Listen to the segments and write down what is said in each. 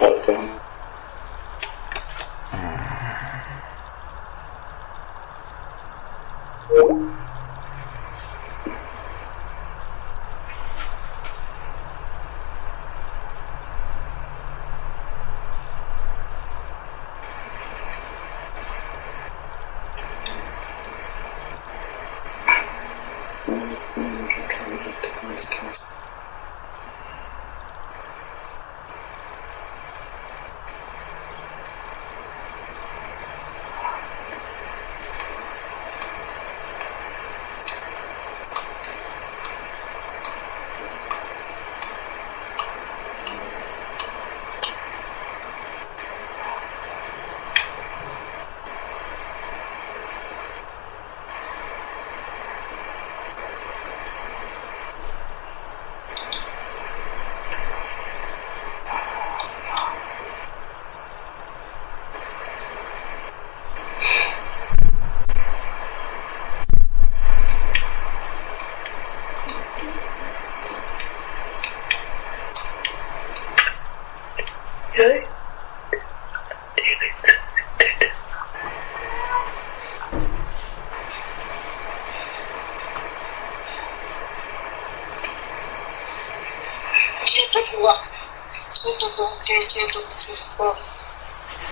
Attends.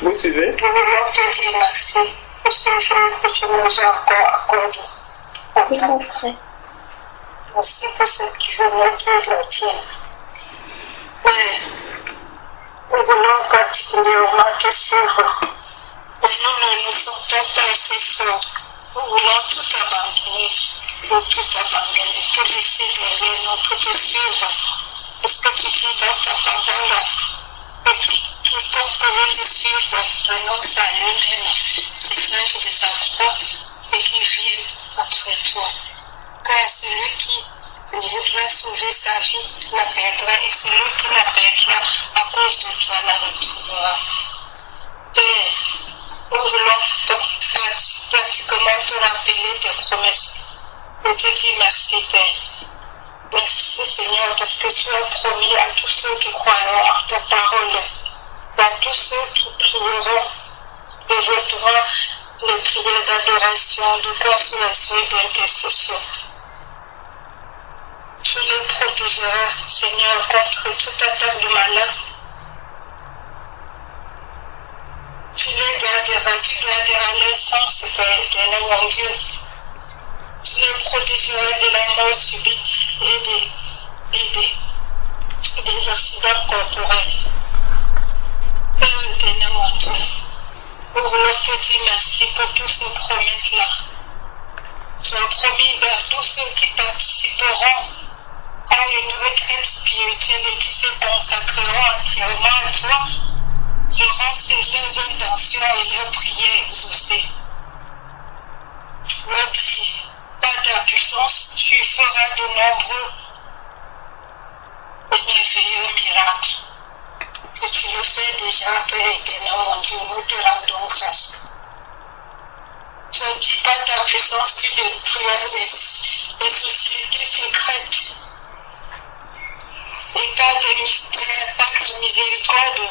Vous suivez? Je voulais te dire merci pour ce jour que tu nous as encore accordé. Oui, mon frère. Merci pour cette journée qui est la tienne. Mais nous voulons particulièrement te suivre. Et nous ne nous sentons pas assez forts. Nous voulons tout abandonner, tout laisser derrière nous pour te suivre. Parce que tu dis dans ta parole, que quiconque veut te suivre renonce à lui-même, s'éclaive de sa croix et qui vienne après toi. Car celui qui voudra sauver sa vie la perdra, et celui qui la perdra à cause de toi la retrouvera. Père, nous voulons pratiquement te rappeler tes promesses. Je te dis merci, Père. Merci, Seigneur, parce que tu as promis à tous ceux qui croiront en ta parole, à tous ceux qui prieront, développeront les prières d'adoration, de consolation et d'intercession. Tu les protégeras, Seigneur, contre toute attaque de malin. Tu garderas leur sens, Père éternel, mon Dieu. Tu les protégeras de la mort subite et des accidents corporels. Père éternel, mon Dieu, nous voulons te dire merci pour toutes ces promesses-là. Tu as promis à tous ceux qui participeront à une retraite spirituelle et qui se consacreront entièrement à toi, verront leurs intentions et leurs prières exaucées. Tu as dit, par ta puissance, tu feras de nombreux et merveilleux miracles. Que tu le fais déjà, Père éternel, mon Dieu, nous te rendons grâce. Tu as dit, par ta puissance, tu détruiras les sociétés secrètes. Et par tes mystères, par ta miséricorde,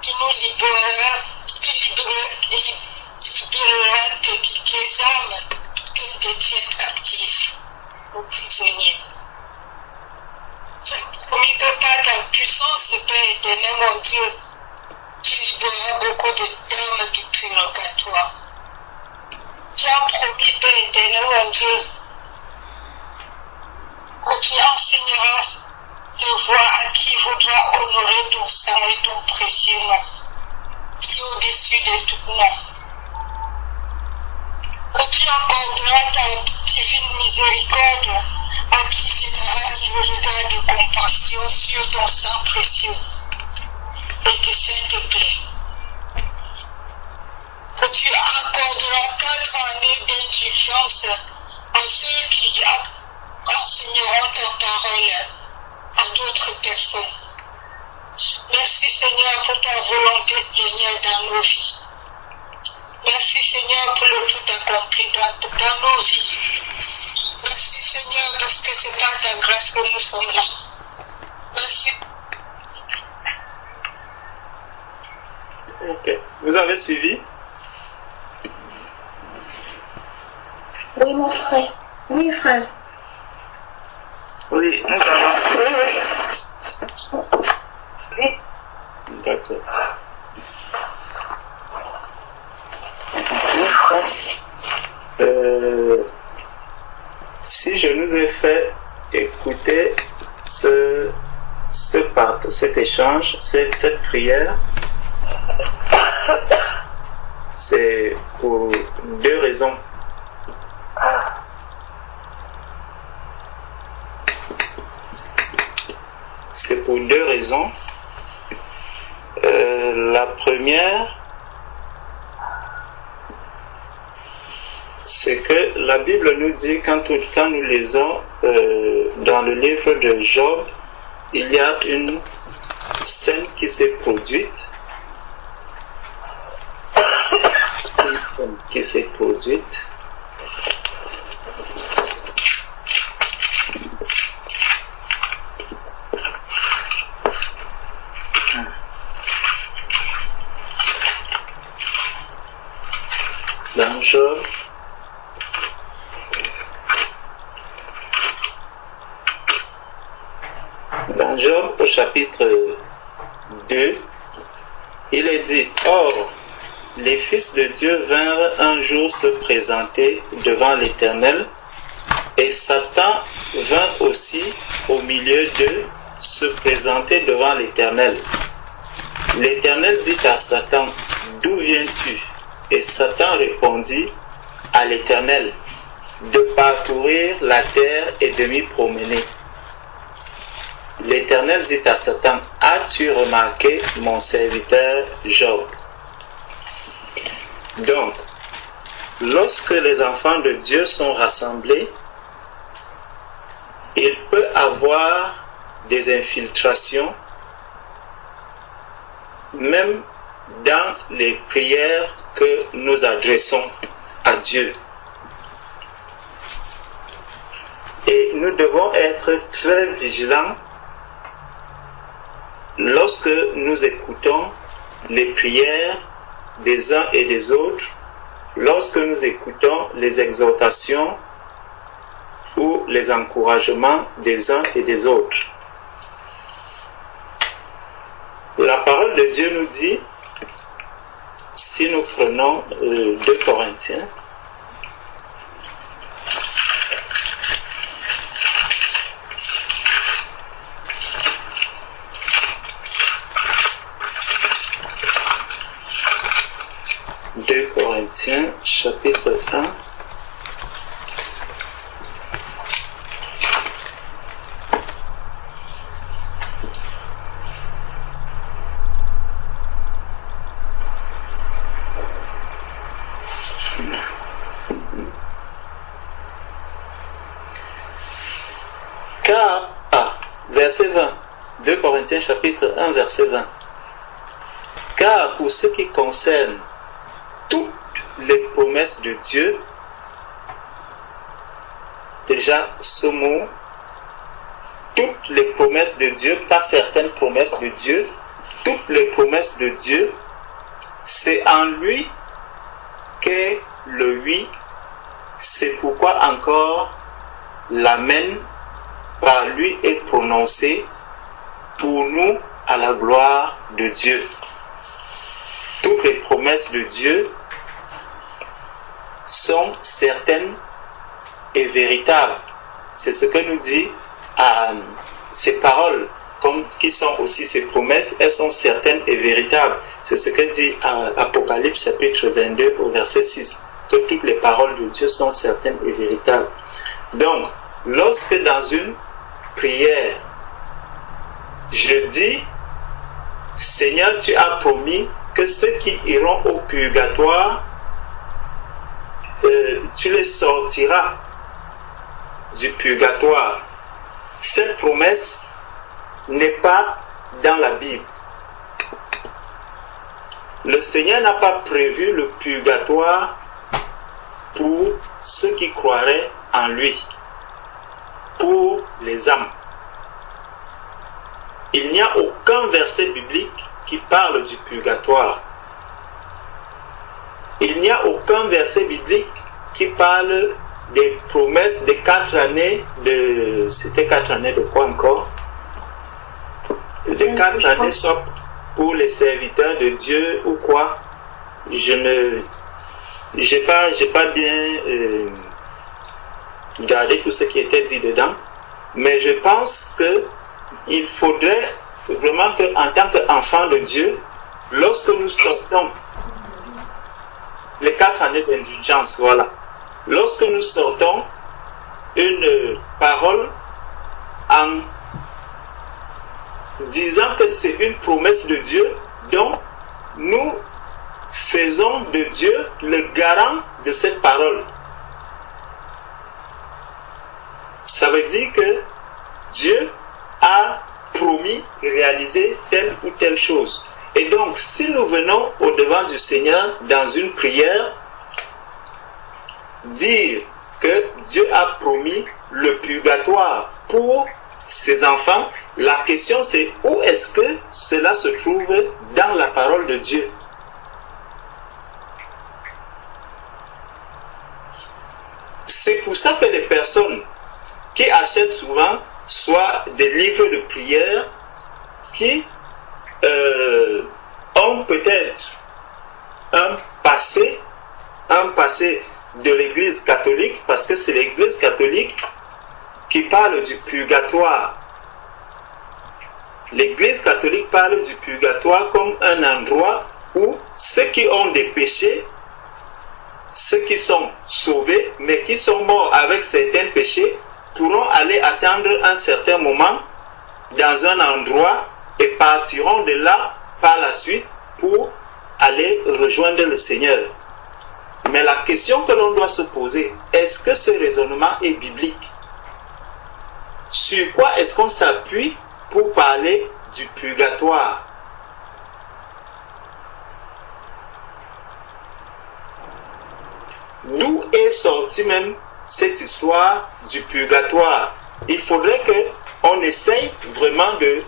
tu nous libéreras, tes âmes qui te tiennent captifs, aux prisonniers. Tu as promis que par ta puissance, Père éternel, mon Dieu, tu libéreras beaucoup d'âmes du purgatoire. Tu as promis, Père éternel, mon Dieu, que tu enseigneras de voix à qui voudra honorer ton sang et ton précieux nom, qui est au-dessus de tout nom. Que tu accorderas ta divine miséricorde à qui fera le regard de compassion sur ton sang précieux et tes saintes plaies. Que tu accorderas 4 années d'indulgence à ceux qui enseigneront ta parole à d'autres personnes. Merci Seigneur pour ta volonté plénière dans nos vies. Merci Seigneur pour le tout accompli dans nos vies. Merci Seigneur parce que c'est par ta grâce que nous sommes là. Merci. Ok. Vous avez suivi? Oui, mon frère. Oui, frère. Oui, nous allons. Oui, oui. Oui. D'accord. Oui, frère. Si je nous ai fait écouter cet échange, cette prière, c'est pour deux raisons. C'est pour deux raisons. La première, c'est que la Bible nous dit, quand nous lisons dans le livre de Job, il y a une scène qui s'est produite. Dans Job, au chapitre 2, il est dit, or, les fils de Dieu vinrent un jour se présenter devant l'Éternel, et Satan vint aussi au milieu d'eux se présenter devant l'Éternel. L'Éternel dit à Satan, d'où viens-tu? Et Satan répondit à l'Éternel, de parcourir la terre et de m'y promener. L'Éternel dit à Satan, as-tu remarqué mon serviteur Job? Donc, lorsque les enfants de Dieu sont rassemblés, il peut avoir des infiltrations, même dans les prières que nous adressons à Dieu. Et nous devons être très vigilants lorsque nous écoutons les prières des uns et des autres, lorsque nous écoutons les exhortations ou les encouragements des uns et des autres. La parole de Dieu nous dit, si nous prenons 2 Corinthiens, chapitre 1, verset 20, 2 Corinthiens chapitre 1, verset 20. Car pour ce qui concerne toutes les promesses de Dieu, déjà ce mot, toutes les promesses de Dieu, pas certaines promesses de Dieu, toutes les promesses de Dieu, c'est en lui qu'est le oui. C'est pourquoi encore l'amen par lui est prononcé pour nous à la gloire de Dieu. Toutes les promesses de Dieu sont certaines et véritables. C'est ce que nous dit ces paroles, comme qui sont aussi ces promesses, elles sont certaines et véritables. C'est ce que dit Apocalypse chapitre 22 au verset 6, que toutes les paroles de Dieu sont certaines et véritables. Donc, lorsque dans une prière, je dis, Seigneur, tu as promis que ceux qui iront au purgatoire, tu les sortiras du purgatoire. Cette promesse n'est pas dans la Bible. Le Seigneur n'a pas prévu le purgatoire pour ceux qui croiraient en lui, pour les âmes. Il n'y a aucun verset biblique qui parle du purgatoire. il n'y a aucun verset biblique qui parle des promesses des 4 années de... C'était 4 années de quoi encore? Les 4 années soit pour les serviteurs de Dieu ou quoi? J'ai pas bien gardé tout ce qui était dit dedans, mais je pense que il faudrait vraiment qu'en tant qu'enfant de Dieu, lorsque nous sortons les 4 années d'indulgence, voilà, lorsque nous sortons une parole en disant que c'est une promesse de Dieu, donc nous faisons de Dieu le garant de cette parole. Ça veut dire que Dieu a promis réaliser telle ou telle chose. Et donc, si nous venons au devant du Seigneur dans une prière, dire que Dieu a promis le purgatoire pour ses enfants, la question c'est où est-ce que cela se trouve dans la parole de Dieu? C'est pour ça que les personnes qui achètent souvent soit des livres de prière qui ont peut-être un passé de l'Église catholique, parce que c'est l'Église catholique qui parle du purgatoire. L'Église catholique parle du purgatoire comme un endroit où ceux qui ont des péchés, ceux qui sont sauvés, mais qui sont morts avec certains péchés, pourront aller attendre un certain moment dans un endroit et partiront de là par la suite pour aller rejoindre le Seigneur. Mais la question que l'on doit se poser, est-ce que ce raisonnement est biblique? Sur quoi est-ce qu'on s'appuie pour parler du purgatoire? D'où est sortie même cette histoire du purgatoire? Il faudrait qu'on essaye vraiment de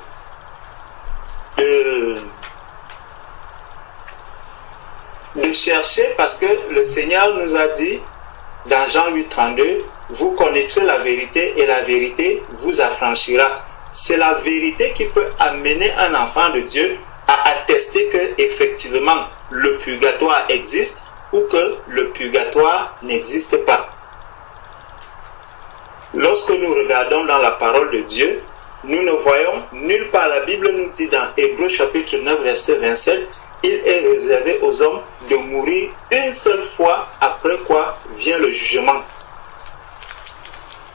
chercher, parce que le Seigneur nous a dit dans Jean 8,32, vous connaîtrez la vérité et la vérité vous affranchira. C'est la vérité qui peut amener un enfant de Dieu à attester que effectivement le purgatoire existe ou que le purgatoire n'existe pas. Lorsque nous regardons dans la parole de Dieu, nous ne voyons nulle part. La Bible nous dit dans Hébreux chapitre 9 verset 27, il est réservé aux hommes de mourir une seule fois, après quoi vient le jugement.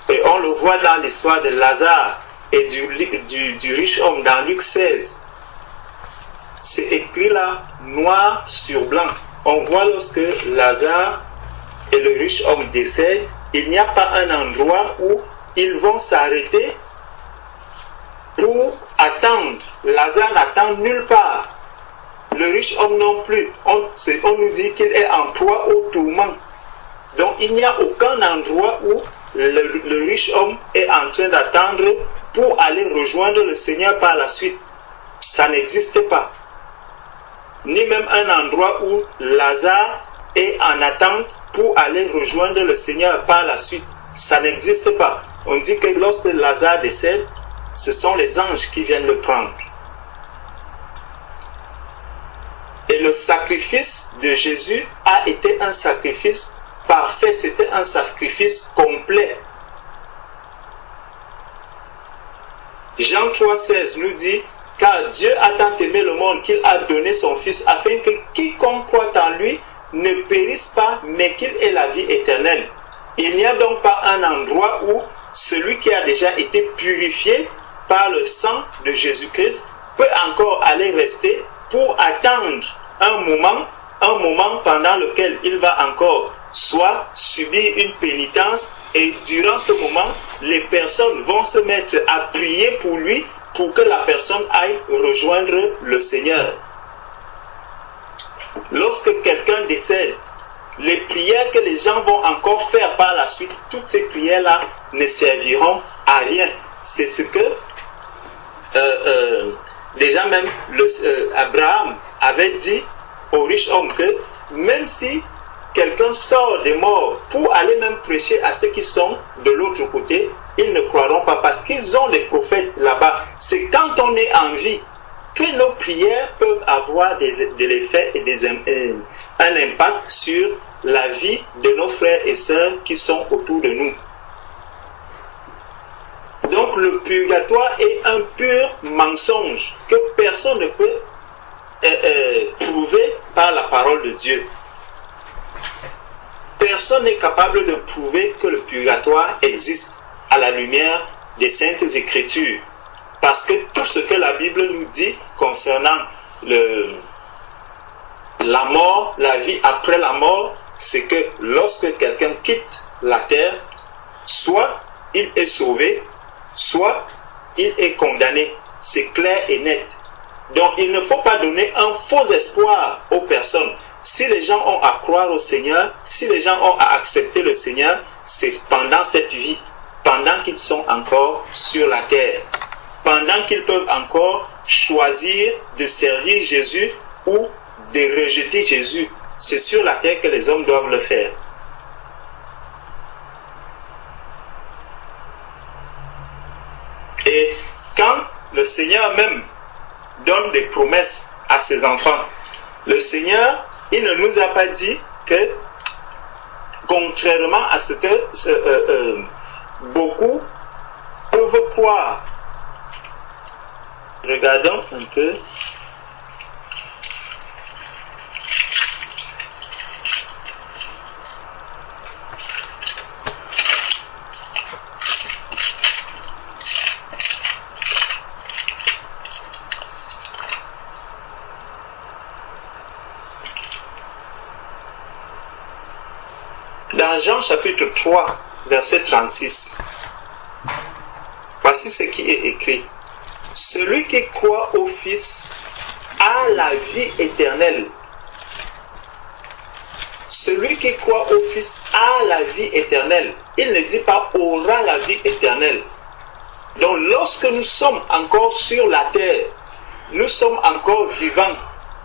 Et on le voit dans l'histoire de Lazare et du riche homme dans Luc 16. C'est écrit là, noir sur blanc. On voit lorsque Lazare et le riche homme décèdent, il n'y a pas un endroit où ils vont s'arrêter pour attendre. Lazare n'attend nulle part. Le riche homme non plus. On nous dit qu'il est en proie au tourment. Donc il n'y a aucun endroit où le riche homme est en train d'attendre pour aller rejoindre le Seigneur par la suite. Ça n'existe pas. Ni même un endroit où Lazare est en attente pour aller rejoindre le Seigneur par la suite. Ça n'existe pas. On dit que lorsque Lazare décède, ce sont les anges qui viennent le prendre. Et le sacrifice de Jésus a été un sacrifice parfait, c'était un sacrifice complet. Jean 3,16 nous dit, car Dieu a tant aimé le monde qu'il a donné son Fils, afin que quiconque croit en lui ne périsse pas, mais qu'il ait la vie éternelle. Il n'y a donc pas un endroit où celui qui a déjà été purifié par le sang de Jésus-Christ peut encore aller rester pour attendre un moment pendant lequel il va encore soit subir une pénitence, et durant ce moment, les personnes vont se mettre à prier pour lui pour que la personne aille rejoindre le Seigneur. Lorsque quelqu'un décède, les prières que les gens vont encore faire par la suite, toutes ces prières-là ne serviront à rien. C'est ce que déjà même Abraham avait dit au riche homme que même si quelqu'un sort des morts pour aller même prêcher à ceux qui sont de l'autre côté, ils ne croiront pas parce qu'ils ont des prophètes là-bas. C'est quand on est en vie que nos prières peuvent avoir de l'effet et un impact sur la vie de nos frères et sœurs qui sont autour de nous. Donc le purgatoire est un pur mensonge que personne ne peut prouver par la parole de Dieu. Personne n'est capable de prouver que le purgatoire existe à la lumière des Saintes Écritures. Parce que tout ce que la Bible nous dit concernant la mort, la vie après la mort, c'est que lorsque quelqu'un quitte la terre, soit il est sauvé, soit il est condamné. C'est clair et net. Donc il ne faut pas donner un faux espoir aux personnes. Si les gens ont à croire au Seigneur, si les gens ont à accepter le Seigneur, c'est pendant cette vie, pendant qu'ils sont encore sur la terre, pendant qu'ils peuvent encore choisir de servir Jésus ou de rejeter Jésus. C'est sur la terre que les hommes doivent le faire. Et quand le Seigneur même donne des promesses à ses enfants, le Seigneur, il ne nous a pas dit que, contrairement à ce que beaucoup peuvent croire. Regardons un peu. Dans Jean chapitre 3, verset 36, voici ce qui est écrit. Celui qui croit au Fils a la vie éternelle. Celui qui croit au Fils a la vie éternelle. Il ne dit pas aura la vie éternelle. Donc lorsque nous sommes encore sur la terre, nous sommes encore vivants,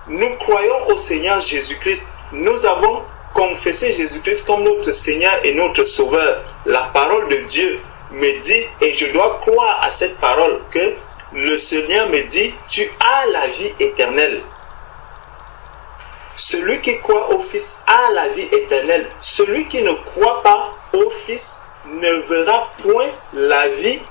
nous croyons au Seigneur Jésus-Christ, nous avons confessé Jésus-Christ comme notre Seigneur et notre Sauveur. La parole de Dieu me dit, et je dois croire à cette parole, que le Seigneur me dit, tu as la vie éternelle. Celui qui croit au Fils a la vie éternelle. Celui qui ne croit pas au Fils ne verra point la vie,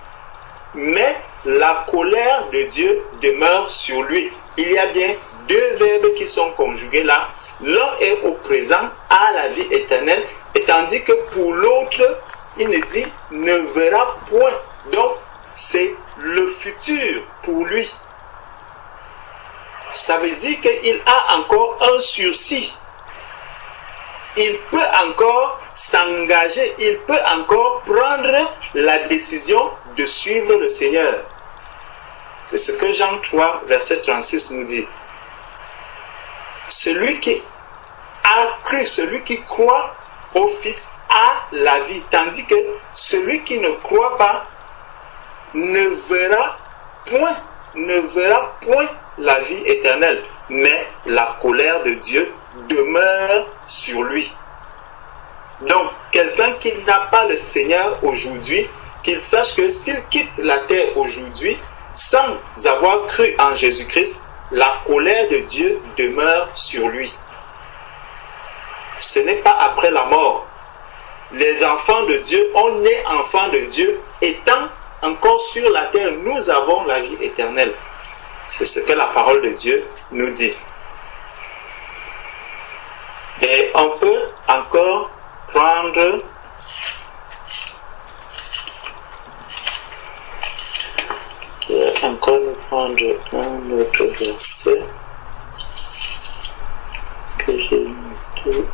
mais la colère de Dieu demeure sur lui. Il y a bien deux verbes qui sont conjugués là. L'un est au présent, a la vie éternelle, et tandis que pour l'autre, il ne dit ne verra point. Donc, c'est le futur pour lui. Ça veut dire qu'il a encore un sursis. Il peut encore s'engager, il peut encore prendre la décision de suivre le Seigneur. C'est ce que Jean 3, verset 36 nous dit. Celui qui a cru, celui qui croit au Fils a la vie, tandis que celui qui ne croit pas ne verra point la vie éternelle, mais la colère de Dieu demeure sur lui. Donc, quelqu'un qui n'a pas le Seigneur aujourd'hui, qu'il sache que s'il quitte la terre aujourd'hui, sans avoir cru en Jésus-Christ, la colère de Dieu demeure sur lui. Ce n'est pas après la mort. Les enfants de Dieu, on est enfants de Dieu, étant encore sur la terre, nous avons la vie éternelle. C'est ce que la parole de Dieu nous dit. Et on peut encore prendre un autre verset que j'ai noté.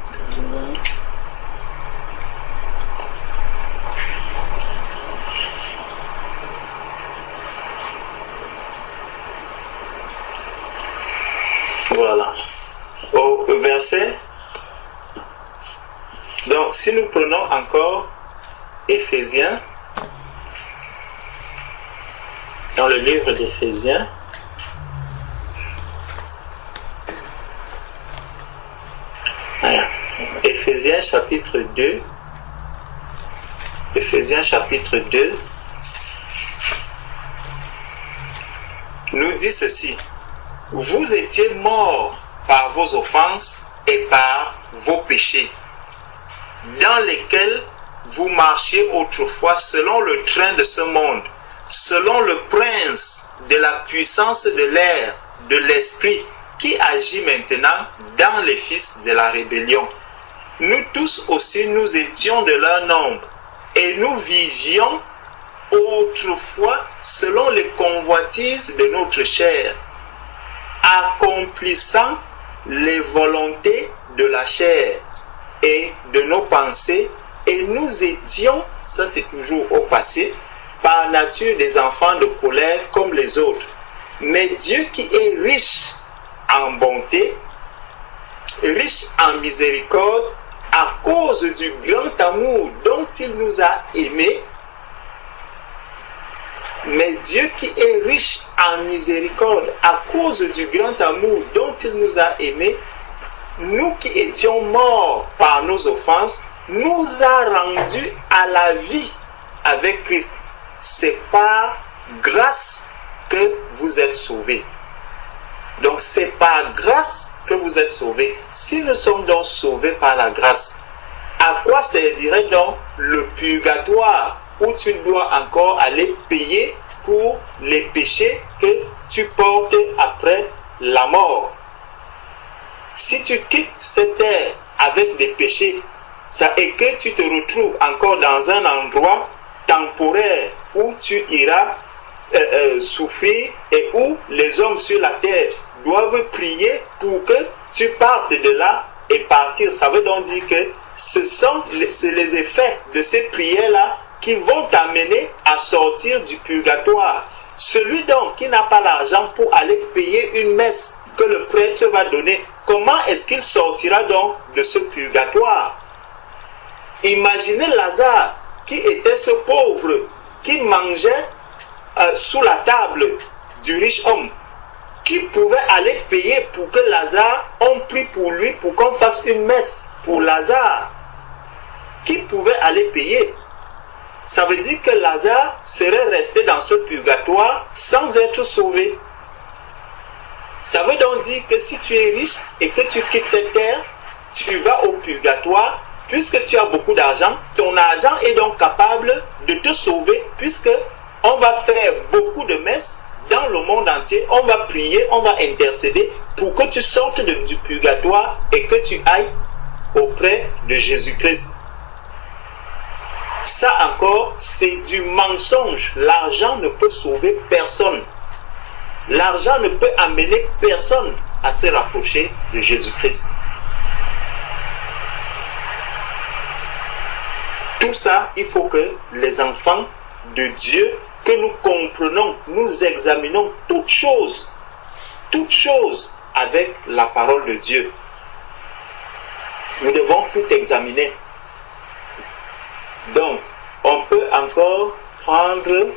Voilà. Au verset. Donc, si nous prenons encore Éphésiens, dans le livre d'Éphésiens, Éphésiens chapitre 2. Éphésiens chapitre 2 nous dit ceci. Vous étiez morts par vos offenses et par vos péchés, dans lesquels vous marchiez autrefois selon le train de ce monde, selon le prince de la puissance de l'air, de l'esprit, qui agit maintenant dans les fils de la rébellion. Nous tous aussi, nous étions de leur nombre, et nous vivions autrefois selon les convoitises de notre chair, accomplissant les volontés de la chair et de nos pensées, et nous étions, ça c'est toujours au passé, par nature des enfants de colère comme les autres. Mais Dieu qui est riche en bonté, riche en miséricorde, à cause du grand amour dont il nous a aimés, mais Dieu qui est riche en miséricorde, à cause du grand amour dont il nous a aimés, nous qui étions morts par nos offenses, nous a rendus à la vie avec Christ. C'est par grâce que vous êtes sauvés. Donc c'est par grâce que vous êtes sauvés. Si nous sommes donc sauvés par la grâce, à quoi servirait donc le purgatoire où tu dois encore aller payer pour les péchés que tu portes après la mort? Si tu quittes cette terre avec des péchés, ça est que tu te retrouves encore dans un endroit temporaire où tu iras souffrir et où les hommes sur la terre doivent prier pour que tu partes de là et partir. Ça veut donc dire que c'est les effets de ces prières-là qui vont t'amener à sortir du purgatoire. Celui donc qui n'a pas l'argent pour aller payer une messe que le prêtre va donner, comment est-ce qu'il sortira donc de ce purgatoire? Imaginez Lazare, qui était ce pauvre, qui mangeait sous la table du riche homme, qui pouvait aller payer pour que Lazare, on prie pour lui, pour qu'on fasse une messe pour Lazare. Qui pouvait aller payer? Ça veut dire que Lazare serait resté dans ce purgatoire sans être sauvé. Ça veut donc dire que si tu es riche et que tu quittes cette terre, tu vas au purgatoire, puisque tu as beaucoup d'argent, ton argent est donc capable de te sauver, puisque on va faire beaucoup de messes dans le monde entier, on va prier, on va intercéder pour que tu sortes du purgatoire et que tu ailles auprès de Jésus-Christ. Ça encore, c'est du mensonge. L'argent ne peut sauver personne. L'argent ne peut amener personne à se rapprocher de Jésus-Christ. Tout ça, il faut que les enfants de Dieu, que nous comprenons, nous examinons toutes choses avec la parole de Dieu. Nous devons tout examiner. Donc, on peut encore prendre,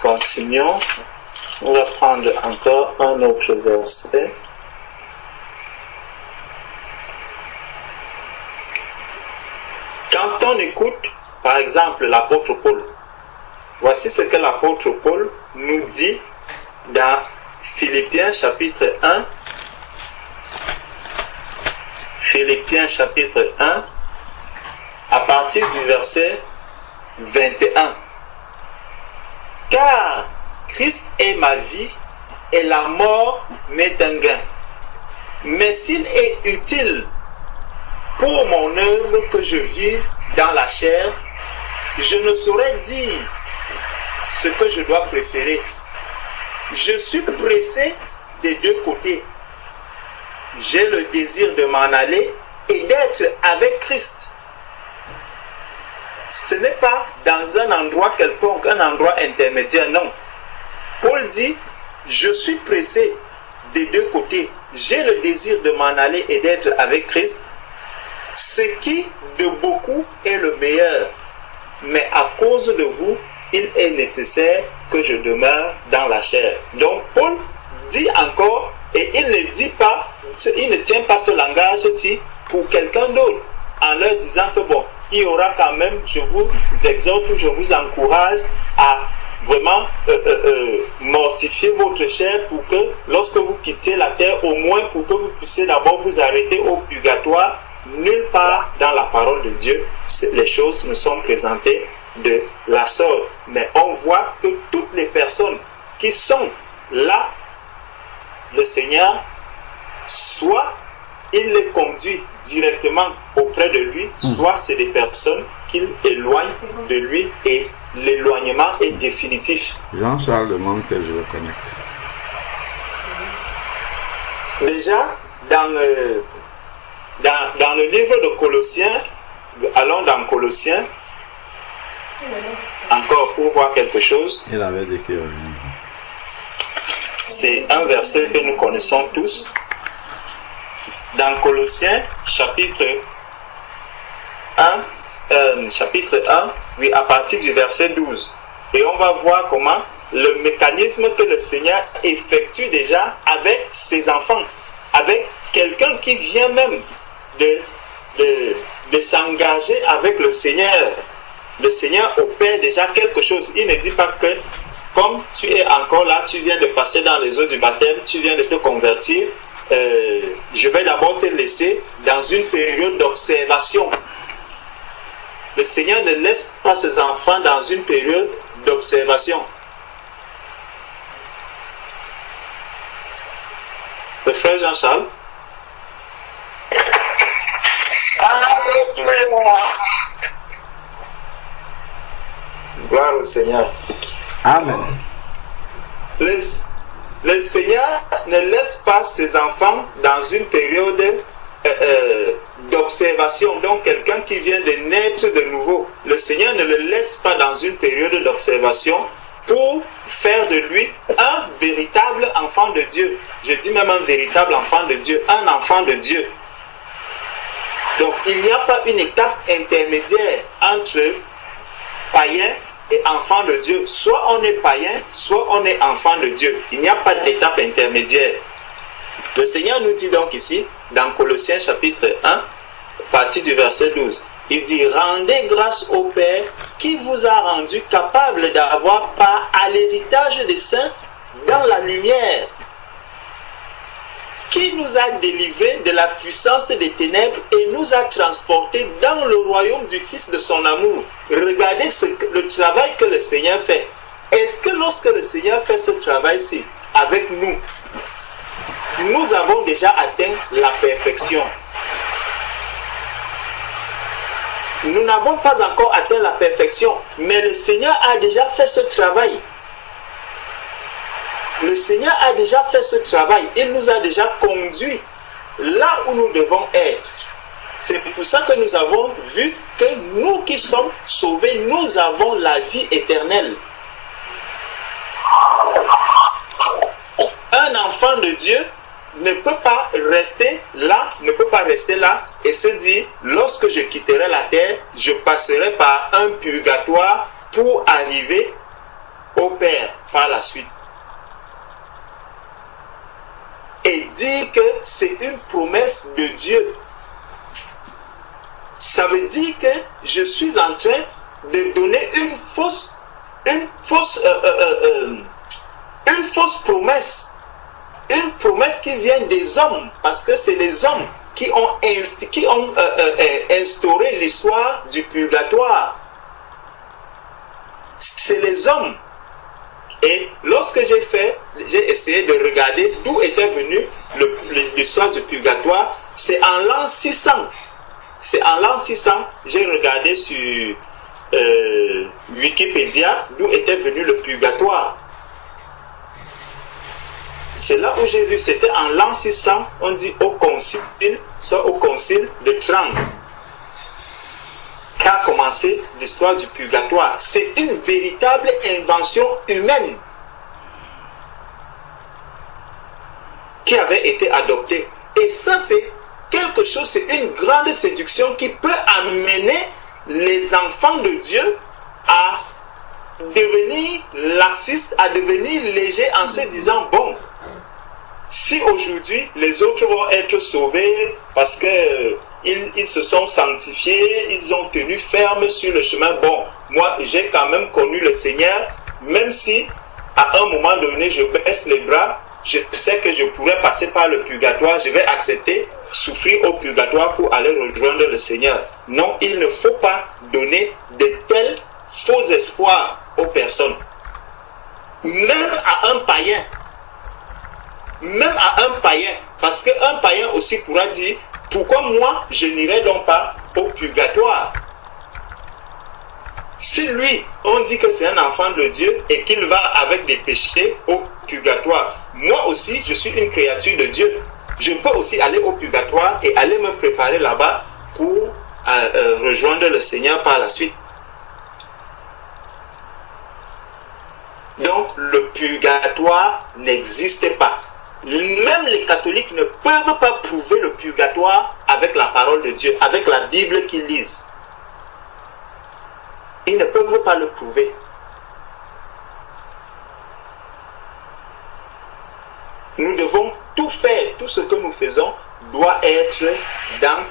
continuons, on va prendre encore un autre verset. Quand on écoute, par exemple, l'apôtre Paul, voici ce que l'apôtre Paul nous dit dans Philippiens chapitre 1. Philippiens chapitre 1, à partir du verset 21. Car Christ est ma vie et la mort m'est un gain. Mais s'il est utile pour mon œuvre que je vive dans la chair, je ne saurais dire ce que je dois préférer. Je suis pressé des deux côtés. J'ai le désir de m'en aller et d'être avec Christ. Ce n'est pas dans un endroit quelconque, un endroit intermédiaire, non. Paul dit, je suis pressé des deux côtés. J'ai le désir de m'en aller et d'être avec Christ, ce qui de beaucoup est le meilleur. Mais à cause de vous, il est nécessaire que je demeure dans la chair. Donc Paul dit encore Et il ne tient pas ce langage-ci pour quelqu'un d'autre, en leur disant que bon, il y aura quand même, je vous exhorte ou je vous encourage à vraiment mortifier votre chair pour que lorsque vous quittiez la terre, au moins pour que vous puissiez d'abord vous arrêter au purgatoire. Nulle part dans la parole de Dieu, les choses ne sont présentées de la sorte. Mais on voit que toutes les personnes qui sont là, le Seigneur, soit il les conduit directement auprès de lui, soit c'est des personnes qu'il éloigne de lui et l'éloignement est définitif. Jean-Charles demande que je le connecte. Déjà, dans le livre de Colossiens, allons dans Colossiens, encore pour voir quelque chose. Il avait dit qu'il reviendrait. C'est un verset que nous connaissons tous. Dans Colossiens, chapitre 1, oui, à partir du verset 12. Et on va voir comment le mécanisme que le Seigneur effectue déjà avec ses enfants, avec quelqu'un qui vient même de s'engager avec le Seigneur. Le Seigneur opère déjà quelque chose. Il ne dit pas que comme tu es encore là, tu viens de passer dans les eaux du baptême, tu viens de te convertir, je vais d'abord te laisser dans une période d'observation. Le Seigneur ne laisse pas ses enfants dans une période d'observation. Le frère Jean-Charles. Gloire au Seigneur. Amen. Le Seigneur ne laisse pas ses enfants dans une période d'observation. Donc quelqu'un qui vient de naître de nouveau, le Seigneur ne le laisse pas dans une période d'observation pour faire de lui un véritable enfant de Dieu. Je dis même un véritable enfant de Dieu, un enfant de Dieu. Donc il n'y a pas une étape intermédiaire entre païen et enfant de Dieu. Soit on est païen, soit on est enfant de Dieu. Il n'y a pas d'étape intermédiaire. Le Seigneur nous dit donc ici, dans Colossiens chapitre 1, à partir du verset 12, il dit: rendez grâce au Père qui vous a rendu capable d'avoir part à l'héritage des saints dans la lumière, qui nous a délivrés de la puissance des ténèbres et nous a transportés dans le royaume du Fils de son amour. Regardez le travail que le Seigneur fait. Est-ce que lorsque le Seigneur fait ce travail-ci avec nous, nous avons déjà atteint la perfection? Nous n'avons pas encore atteint la perfection, mais le Seigneur a déjà fait ce travail. Le Seigneur a déjà fait ce travail. Il nous a déjà conduits là où nous devons être. C'est pour ça que nous avons vu que nous qui sommes sauvés, nous avons la vie éternelle. Un enfant de Dieu ne peut pas rester là, et se dire: lorsque je quitterai la terre, je passerai par un purgatoire pour arriver au Père par la suite. Et dire que c'est une promesse de Dieu. Ça veut dire que je suis en train de donner une fausse promesse. Une promesse qui vient des hommes, parce que c'est les hommes qui ont instauré l'histoire du purgatoire. C'est les hommes. Et lorsque j'ai essayé de regarder d'où était venue l'histoire du purgatoire, c'est en l'an 600. C'est en l'an 600, j'ai regardé sur Wikipédia d'où était venu le purgatoire. C'est là où j'ai vu, c'était en l'an 600, on dit au concile, soit au concile de Trent, qu'a commencé l'histoire du purgatoire. C'est une véritable invention humaine qui avait été adoptée. Et ça, c'est quelque chose, c'est une grande séduction qui peut amener les enfants de Dieu à devenir laxistes, à devenir légers en se disant: bon, Si aujourd'hui les autres vont être sauvés parce que ils se sont sanctifiés, ils ont tenu ferme sur le chemin, bon, moi j'ai quand même connu le Seigneur, même si à un moment donné je baisse les bras, je sais que je pourrais passer par le purgatoire, je vais accepter, souffrir au purgatoire pour aller rejoindre le Seigneur. Non, il ne faut pas donner de tels faux espoirs aux personnes. Même à un païen, parce qu'un païen aussi pourra dire, pourquoi moi je n'irai donc pas au purgatoire? Si lui, on dit que c'est un enfant de Dieu et qu'il va avec des péchés au purgatoire, moi aussi je suis une créature de Dieu, je peux aussi aller au purgatoire et aller me préparer là-bas pour rejoindre le Seigneur par la suite. Donc le purgatoire n'existe pas. Même les catholiques ne peuvent pas prouver le purgatoire avec la parole de Dieu, avec la Bible qu'ils lisent. Ils ne peuvent pas le prouver. Nous devons tout faire, tout ce que nous faisons doit être dans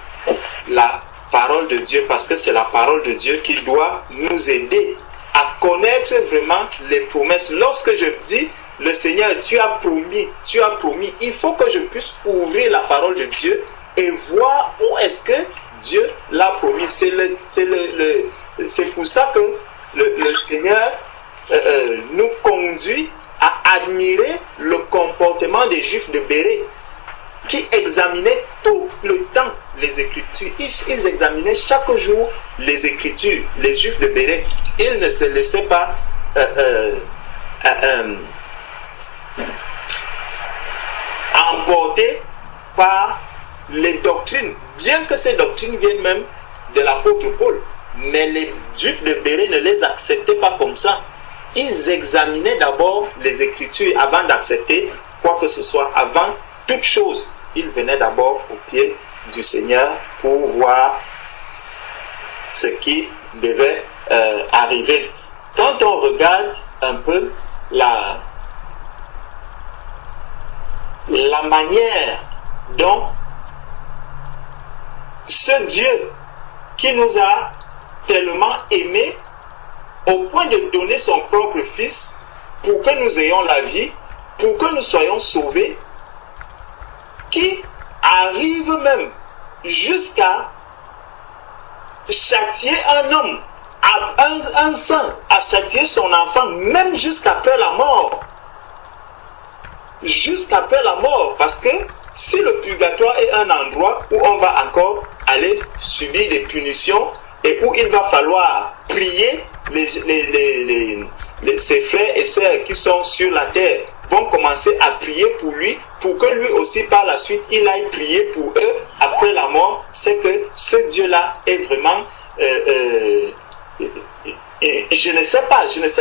la parole de Dieu, parce que c'est la parole de Dieu qui doit nous aider à connaître vraiment les promesses. Lorsque je dis, le Seigneur, tu as promis, il faut que je puisse ouvrir la parole de Dieu et voir où est-ce que Dieu l'a promis. C'est pour ça que le Seigneur nous conduit à admirer le comportement des Juifs de Bérée, qui examinaient tout le temps les Écritures. Ils examinaient chaque jour les Écritures, les Juifs de Bérée. Ils ne se laissaient pas emporter par les doctrines, bien que ces doctrines viennent même de l'apôtre Paul. Mais les Juifs de Bérée ne les acceptaient pas comme ça. Ils examinaient d'abord les Écritures avant d'accepter quoi que ce soit. Avant toute chose, ils venaient d'abord au pied du Seigneur pour voir ce qui devait arriver. Quand on regarde un peu la manière dont ce Dieu qui nous a tellement aimés au point de donner son propre Fils pour que nous ayons la vie, pour que nous soyons sauvés, qui arrive même jusqu'à châtier un homme, un saint, à châtier son enfant, même jusqu'après la mort. Jusqu'après la mort, parce que si le purgatoire est un endroit où on va encore aller subir des punitions et où il va falloir prier, ses frères et sœurs qui sont sur la terre vont commencer à prier pour lui, pour que lui aussi par la suite il aille prier pour eux après la mort. C'est que ce Dieu-là est vraiment je ne sais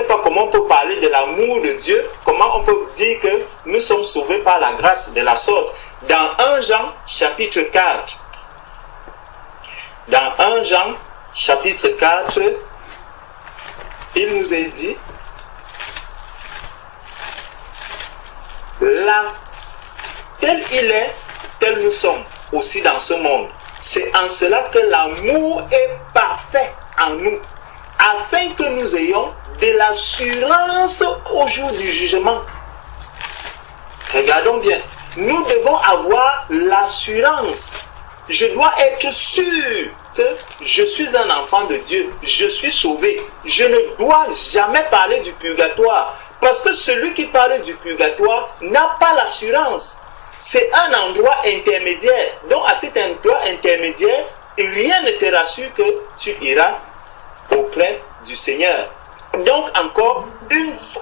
pas comment on peut parler de l'amour de Dieu, comment on peut dire que nous sommes sauvés par la grâce de la sorte. Dans 1 Jean chapitre 4, il nous est dit, là, tel il est, tel nous sommes aussi dans ce monde. C'est en cela que l'amour est parfait en nous, afin que nous ayons de l'assurance au jour du jugement. Regardons bien, nous devons avoir l'assurance. Je dois être sûr que je suis un enfant de Dieu, je suis sauvé. Je ne dois jamais parler du purgatoire, parce que celui qui parle du purgatoire n'a pas l'assurance. C'est un endroit intermédiaire. Donc à cet endroit intermédiaire, rien ne te rassure que tu iras auprès du Seigneur. Donc encore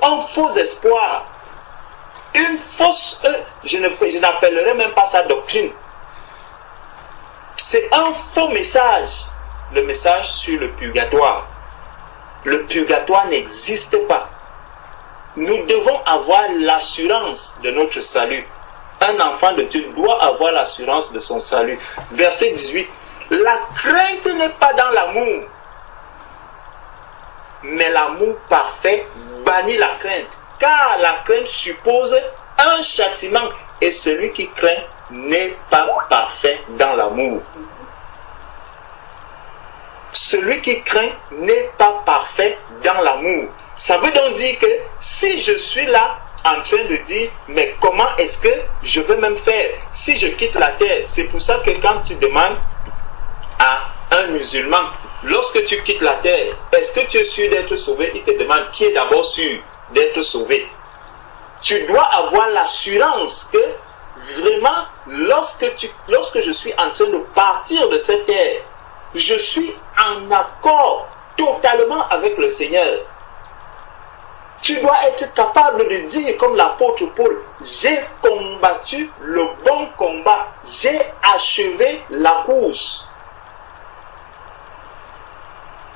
un faux espoir, une fausse, je n'appellerai même pas ça doctrine. C'est un faux message, le message sur le purgatoire. Le purgatoire n'existe pas. Nous devons avoir l'assurance de notre salut. Un enfant de Dieu doit avoir l'assurance de son salut. Verset 18. La crainte n'est pas dans l'amour, mais l'amour parfait bannit la crainte, car la crainte suppose un châtiment, et celui qui craint n'est pas parfait dans l'amour. Celui qui craint n'est pas parfait dans l'amour. Ça veut donc dire que si je suis là en train de dire, mais comment est-ce que je vais même faire si je quitte la terre? C'est pour ça que quand tu demandes à un musulman, lorsque tu quittes la terre, est-ce que tu es sûr d'être sauvé? Il te demande qui est d'abord sûr d'être sauvé. Tu dois avoir l'assurance que vraiment, lorsque je suis en train de partir de cette terre, je suis en accord totalement avec le Seigneur. Tu dois être capable de dire comme l'apôtre Paul, j'ai combattu le bon combat, j'ai achevé la course.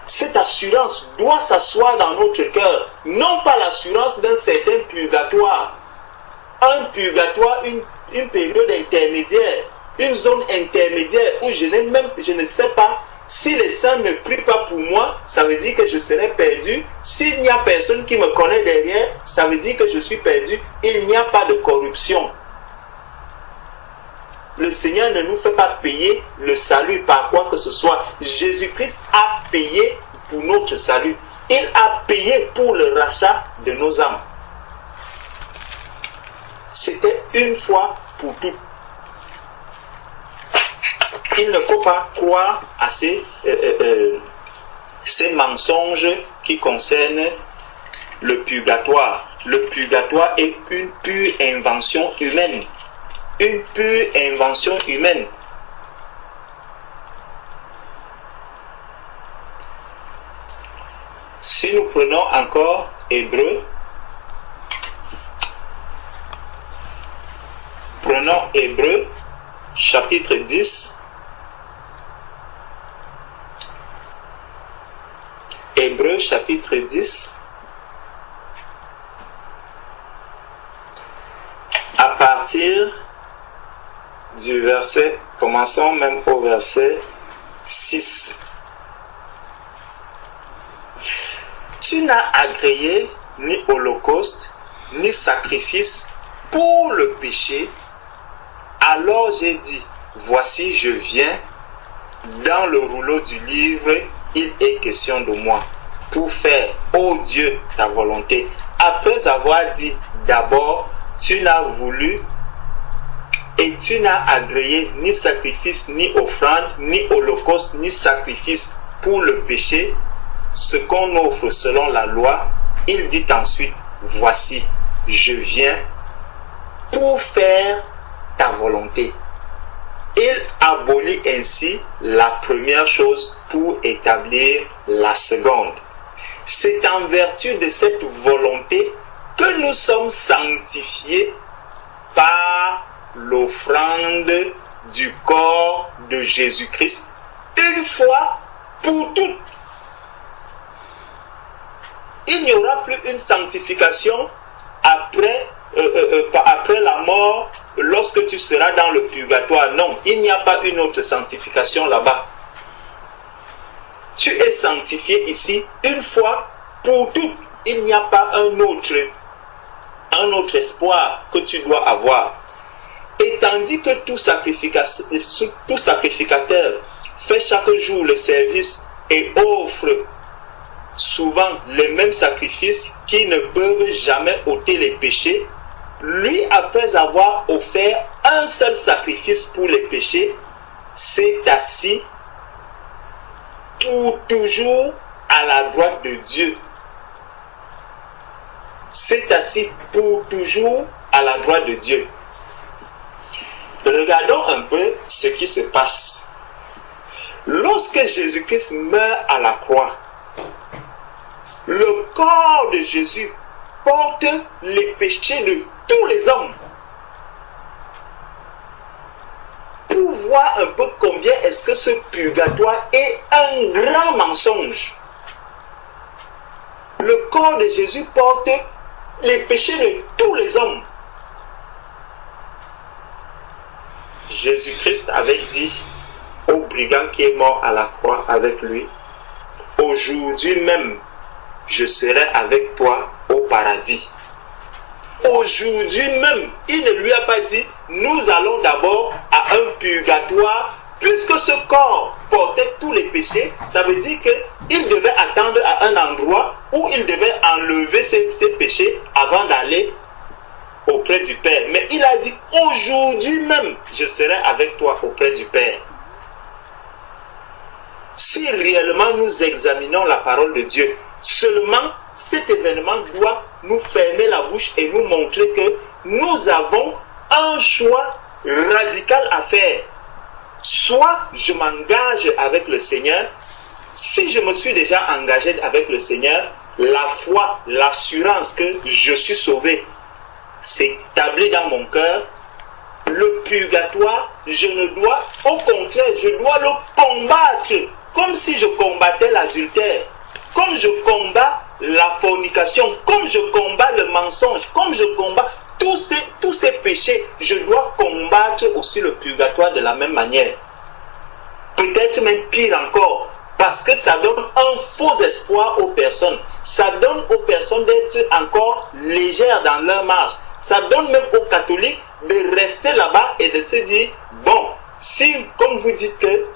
Cette assurance doit s'asseoir dans notre cœur, non pas l'assurance d'un certain purgatoire. Un purgatoire, une période intermédiaire, une zone intermédiaire où je ne sais pas si les saints ne prient pas pour moi, ça veut dire que je serai perdu. S'il n'y a personne qui me connaît derrière, ça veut dire que je suis perdu. Il n'y a pas de corruption. Le Seigneur ne nous fait pas payer le salut par quoi que ce soit. Jésus-Christ a payé pour notre salut. Il a payé pour le rachat de nos âmes. C'était une fois pour toutes. Il ne faut pas croire à ces mensonges qui concernent le purgatoire. Le purgatoire est une pure invention humaine. Une pure invention humaine. Si nous prenons encore Hébreux, prenons Hébreux, chapitre 10. Hébreux, chapitre 10. À partir du verset, commençons même au verset 6. Tu n'as agréé ni holocauste, ni sacrifice pour le péché. Alors j'ai dit, voici je viens, dans le rouleau du livre, il est question de moi, pour faire, ô Dieu, ta volonté. Après avoir dit, d'abord, tu n'as voulu et tu n'as agréé ni sacrifice, ni offrande, ni holocauste, ni sacrifice pour le péché, ce qu'on offre selon la loi, il dit ensuite, voici, je viens pour faire ta volonté. Il abolit ainsi la première chose pour établir la seconde. C'est en vertu de cette volonté que nous sommes sanctifiés par l'offrande du corps de Jésus-Christ, une fois pour toutes. Il n'y aura plus une sanctification après la mort, lorsque tu seras dans le purgatoire. Non, il n'y a pas une autre sanctification là-bas. Tu es sanctifié ici une fois pour toutes. Il n'y a pas un autre espoir que tu dois avoir. Et tandis que tout sacrificateur fait chaque jour le service et offre souvent les mêmes sacrifices qui ne peuvent jamais ôter les péchés, lui, après avoir offert un seul sacrifice pour les péchés, s'est assis pour toujours à la droite de Dieu. S'est assis pour toujours à la droite de Dieu. Regardons un peu ce qui se passe. Lorsque Jésus-Christ meurt à la croix, le corps de Jésus porte les péchés de tous les hommes. Pour voir un peu combien est-ce que ce purgatoire est un grand mensonge. Le corps de Jésus porte les péchés de tous les hommes. Jésus-Christ avait dit au brigand qui est mort à la croix avec lui, aujourd'hui même, je serai avec toi au paradis. aujourd'hui même. Il ne lui a pas dit, nous allons d'abord à un purgatoire, puisque ce corps portait tous les péchés. Ça veut dire qu'il devait attendre à un endroit où il devait enlever ses péchés avant d'aller auprès du Père. Mais il a dit, aujourd'hui même, je serai avec toi auprès du Père. Si réellement nous examinons la parole de Dieu, seulement cet événement doit nous fermer la bouche et nous montrer que nous avons un choix radical à faire. Soit je m'engage avec le Seigneur. Si je me suis déjà engagé avec le Seigneur, la foi, l'assurance que je suis sauvé s'établit dans mon cœur. Le purgatoire, je ne dois, au contraire, je dois le combattre comme si je combattais l'adultère, comme je combats la fornication, comme je combats le mensonge, comme je combats tous ces péchés. Je dois combattre aussi le purgatoire de la même manière. Peut-être même pire encore, parce que ça donne un faux espoir aux personnes. Ça donne aux personnes d'être encore légères dans leur marche. Ça donne même aux catholiques de rester là-bas et de se dire, bon, si, comme vous dites que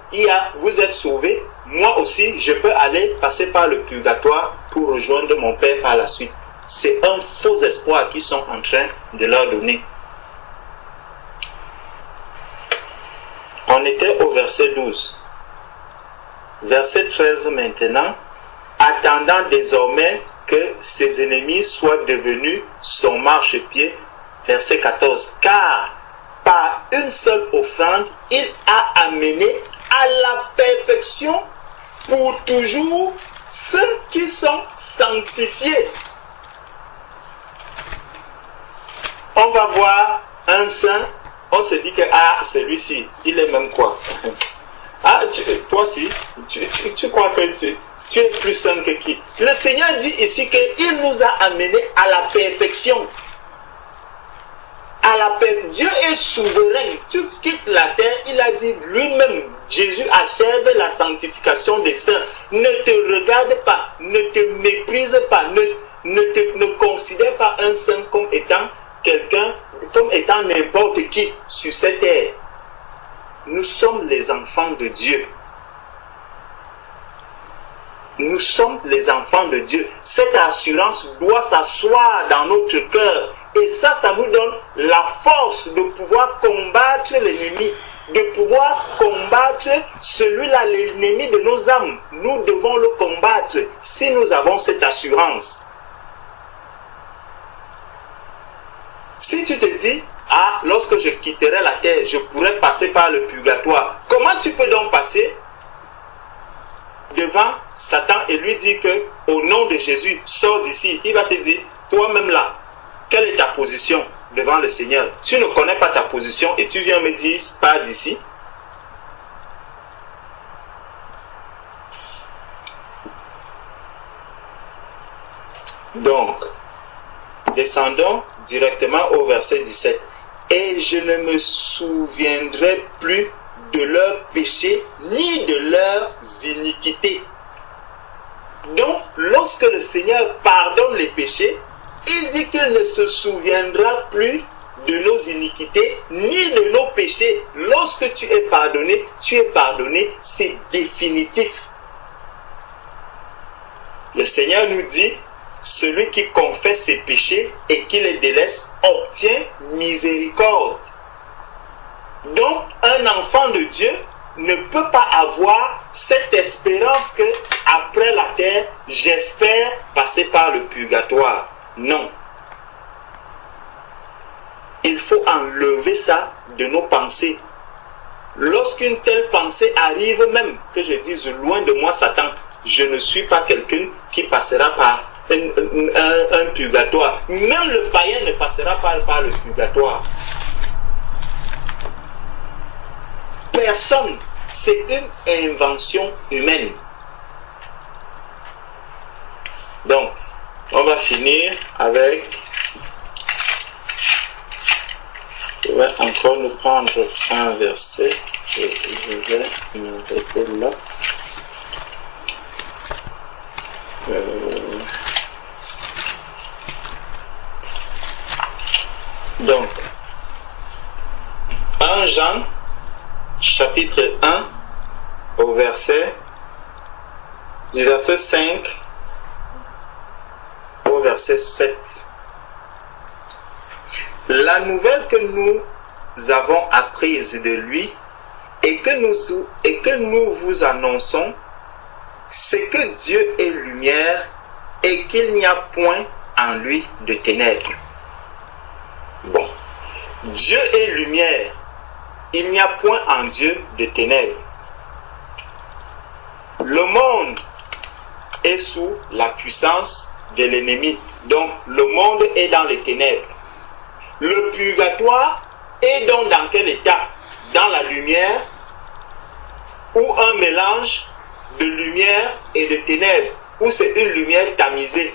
vous êtes sauvés, moi aussi, je peux aller passer par le purgatoire pour rejoindre mon Père par la suite. C'est un faux espoir qu'ils sont en train de leur donner. On était au verset 12. Verset 13 maintenant. Attendant désormais que ses ennemis soient devenus son marchepied. Verset 14. Car par une seule offrande, il a amené à la perfection pour toujours ceux qui sont sanctifiés. On va voir un saint, on se dit que celui-ci, il est même quoi? Toi aussi, tu crois que tu es plus saint que qui? Le Seigneur dit ici qu'il nous a amenés à la perfection. Dieu est souverain. Tu quittes la terre, il a dit lui-même, Jésus achève la sanctification des saints. Ne te regarde pas, ne te méprise pas, ne considère pas un saint comme étant quelqu'un, comme étant n'importe qui sur cette terre. Nous sommes les enfants de Dieu. Nous sommes les enfants de Dieu. Cette assurance doit s'asseoir dans notre cœur. Et ça nous donne la force de pouvoir combattre l'ennemi, de pouvoir combattre celui-là, l'ennemi de nos âmes. Nous devons le combattre si nous avons cette assurance. Si tu te dis, lorsque je quitterai la terre, je pourrai passer par le purgatoire. Comment tu peux donc passer devant Satan et lui dire que, au nom de Jésus, sors d'ici? Il va te dire, toi-même là, quelle est ta position devant le Seigneur? Tu ne connais pas ta position et tu viens me dire, pars d'ici. Donc, descendons directement au verset 17. Et je ne me souviendrai plus de leurs péchés ni de leurs iniquités. Donc, lorsque le Seigneur pardonne les péchés, il dit qu'il ne se souviendra plus de nos iniquités ni de nos péchés. Lorsque tu es pardonné, c'est définitif. Le Seigneur nous dit, celui qui confesse ses péchés et qui les délaisse obtient miséricorde. Donc, un enfant de Dieu ne peut pas avoir cette espérance que après la terre, j'espère passer par le purgatoire. Non. Il faut enlever ça de nos pensées. Lorsqu'une telle pensée arrive, même que je dise loin de moi Satan, je ne suis pas quelqu'un qui passera par un purgatoire. Même le païen ne passera pas par le purgatoire. Personne, c'est une invention humaine. Donc, on va finir avec... Je vais encore nous prendre un verset. Je vais m'arrêter là. Donc, 1 Jean, chapitre 1, du verset 5 au verset 7. La nouvelle que nous avons apprise de lui et que nous vous annonçons, c'est que Dieu est lumière et qu'il n'y a point en lui de ténèbres. Bon, Dieu est lumière, il n'y a point en Dieu de ténèbres. Le monde est sous la puissance de l'ennemi, donc le monde est dans les ténèbres. Le purgatoire est donc dans quel état? Dans la lumière ou un mélange de lumière et de ténèbres, ou c'est une lumière tamisée.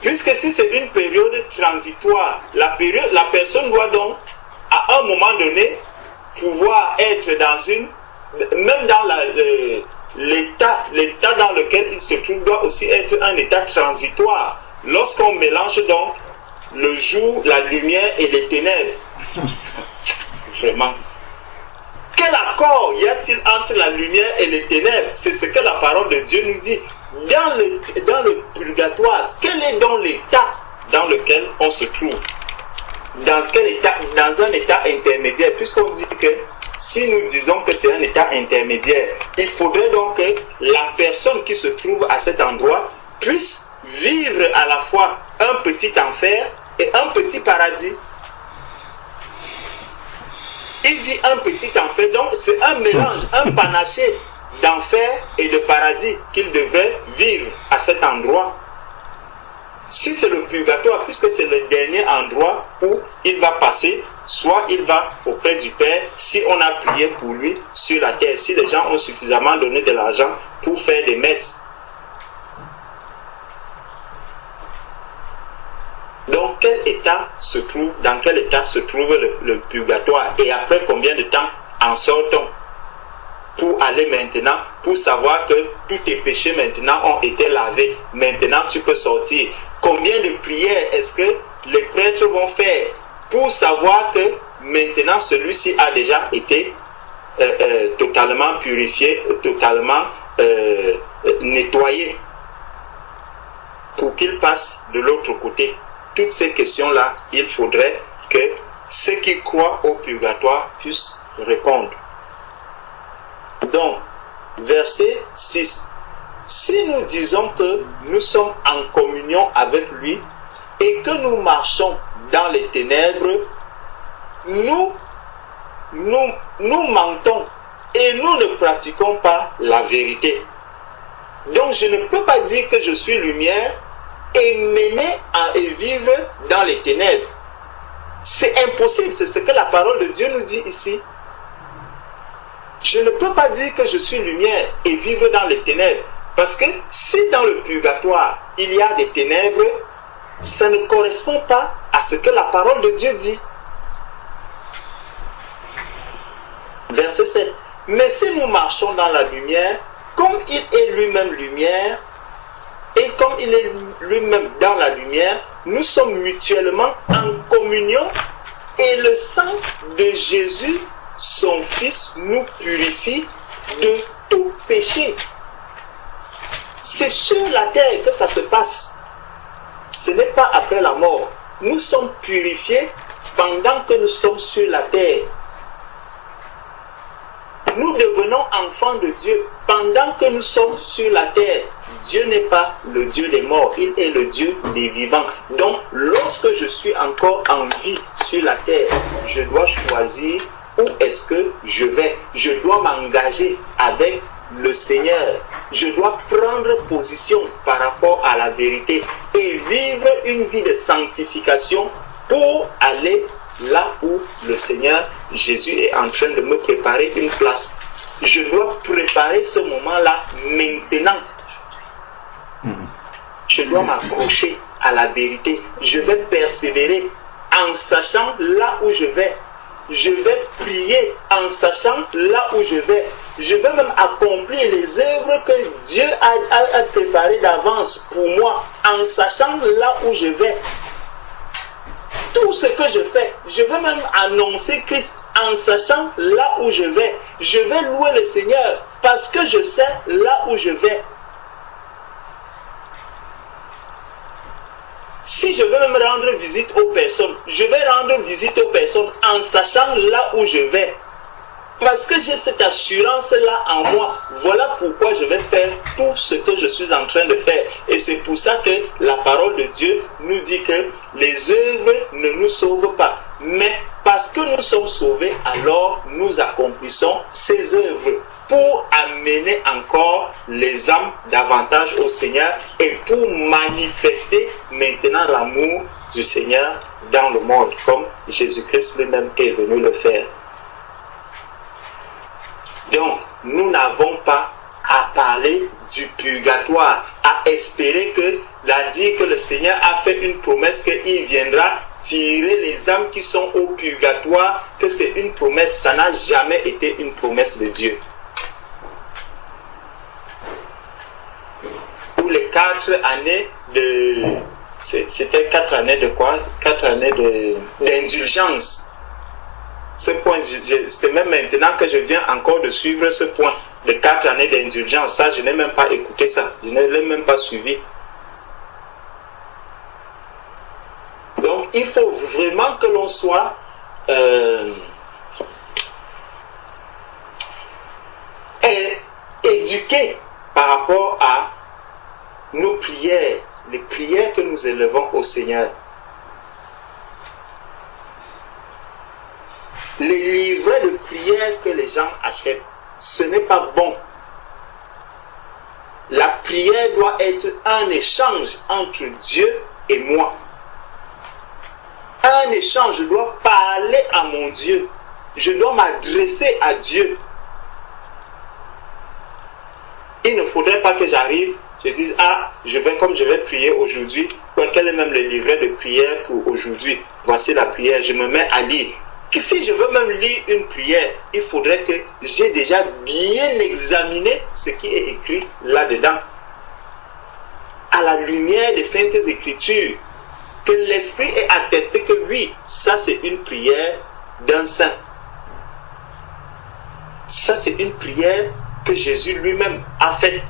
Puisque si c'est une période transitoire, la personne doit donc, à un moment donné, pouvoir être dans même dans l'état dans lequel il se trouve doit aussi être un état transitoire. Lorsqu'on mélange donc le jour, la lumière et les ténèbres. Vraiment. Quel accord y a-t-il entre la lumière et les ténèbres? C'est ce que la parole de Dieu nous dit. Dans le purgatoire, quel est donc l'état dans lequel on se trouve? Dans quel état? Dans un état intermédiaire, puisqu'on dit que si nous disons que c'est un état intermédiaire, il faudrait donc que la personne qui se trouve à cet endroit puisse vivre à la fois un petit enfer et un petit paradis. Il vit un petit enfer, donc c'est un mélange, un panaché d'enfer et de paradis qu'il devrait vivre à cet endroit. Si c'est le purgatoire, puisque c'est le dernier endroit où il va passer, soit il va auprès du Père, si on a prié pour lui sur la terre, si les gens ont suffisamment donné de l'argent pour faire des messes. Donc, dans quel état se trouve le purgatoire? Et après combien de temps en sort-on? Pour aller maintenant, pour savoir que tous tes péchés maintenant ont été lavés. Maintenant, tu peux sortir. Combien de prières est-ce que les prêtres vont faire pour savoir que maintenant celui-ci a déjà été totalement purifié, totalement nettoyé, pour qu'il passe de l'autre côté? Toutes ces questions-là, il faudrait que ceux qui croient au purgatoire puissent répondre. Donc, verset 6. Si nous disons que nous sommes en communion avec lui et que nous marchons dans les ténèbres, nous mentons et nous ne pratiquons pas la vérité. Donc, je ne peux pas dire que je suis lumière et mener et vivre dans les ténèbres. C'est impossible, c'est ce que la parole de Dieu nous dit ici. Je ne peux pas dire que je suis lumière et vivre dans les ténèbres. Parce que si dans le purgatoire, il y a des ténèbres, ça ne correspond pas à ce que la parole de Dieu dit. Verset 7. Mais si nous marchons dans la lumière, comme il est lui-même lumière, et comme il est lui-même dans la lumière, nous sommes mutuellement en communion et le sang de Jésus, son Fils, nous purifie de tout péché. C'est sur la terre que ça se passe. Ce n'est pas après la mort. Nous sommes purifiés pendant que nous sommes sur la terre. Nous devenons enfants de Dieu pendant que nous sommes sur la terre. Dieu n'est pas le Dieu des morts, il est le Dieu des vivants. Donc, lorsque je suis encore en vie sur la terre, je dois choisir où est-ce que je vais. Je dois m'engager avec le Seigneur. Je dois prendre position par rapport à la vérité et vivre une vie de sanctification pour aller là où le Seigneur Jésus est en train de me préparer une place. Je dois préparer ce moment-là maintenant. Je dois m'accrocher à la vérité. Je vais persévérer en sachant là où je vais. Je vais prier en sachant là où je vais. Je vais même accomplir les œuvres que Dieu a préparées d'avance pour moi en sachant là où je vais. tout ce que je fais, je vais même annoncer Christ en sachant là où je vais. Je vais louer le Seigneur parce que je sais là où je vais. Si je veux même rendre visite aux personnes, je vais rendre visite aux personnes en sachant là où je vais. Parce que j'ai cette assurance-là en moi. Voilà pourquoi je vais faire tout ce que je suis en train de faire. Et c'est pour ça que la parole de Dieu nous dit que les œuvres ne nous sauvent pas. Mais parce que nous sommes sauvés, alors nous accomplissons ces œuvres pour amener encore les âmes davantage au Seigneur et pour manifester maintenant l'amour du Seigneur dans le monde, comme Jésus-Christ lui-même est venu le faire. Donc, nous n'avons pas à parler du purgatoire, à espérer que, dire que le Seigneur a fait une promesse qu'il viendra tirer les âmes qui sont au purgatoire, que c'est une promesse, ça n'a jamais été une promesse de Dieu. Pour les 4 années de... C'était 4 années de quoi? 4 années d'indulgence. Ce point, c'est même maintenant que je viens encore de suivre ce point de 4 années d'indulgence. Ça, je n'ai même pas écouté ça. Je ne l'ai même pas suivi. Donc, il faut vraiment que l'on soit éduqué par rapport à nos prières, les prières que nous élevons au Seigneur. Les livrets de prière que les gens achètent, ce n'est pas bon. La prière doit être un échange entre Dieu et moi. Un échange, je dois parler à mon Dieu. Je dois m'adresser à Dieu. Il ne faudrait pas que j'arrive, je dise, je vais prier aujourd'hui. Quel est même le livret de prière pour aujourd'hui? Voici la prière, je me mets à lire. Si je veux même lire une prière, il faudrait que j'ai déjà bien examiné ce qui est écrit là-dedans. À la lumière des Saintes Écritures, que l'Esprit ait attesté que oui, ça c'est une prière d'un saint. Ça c'est une prière que Jésus lui-même a faite.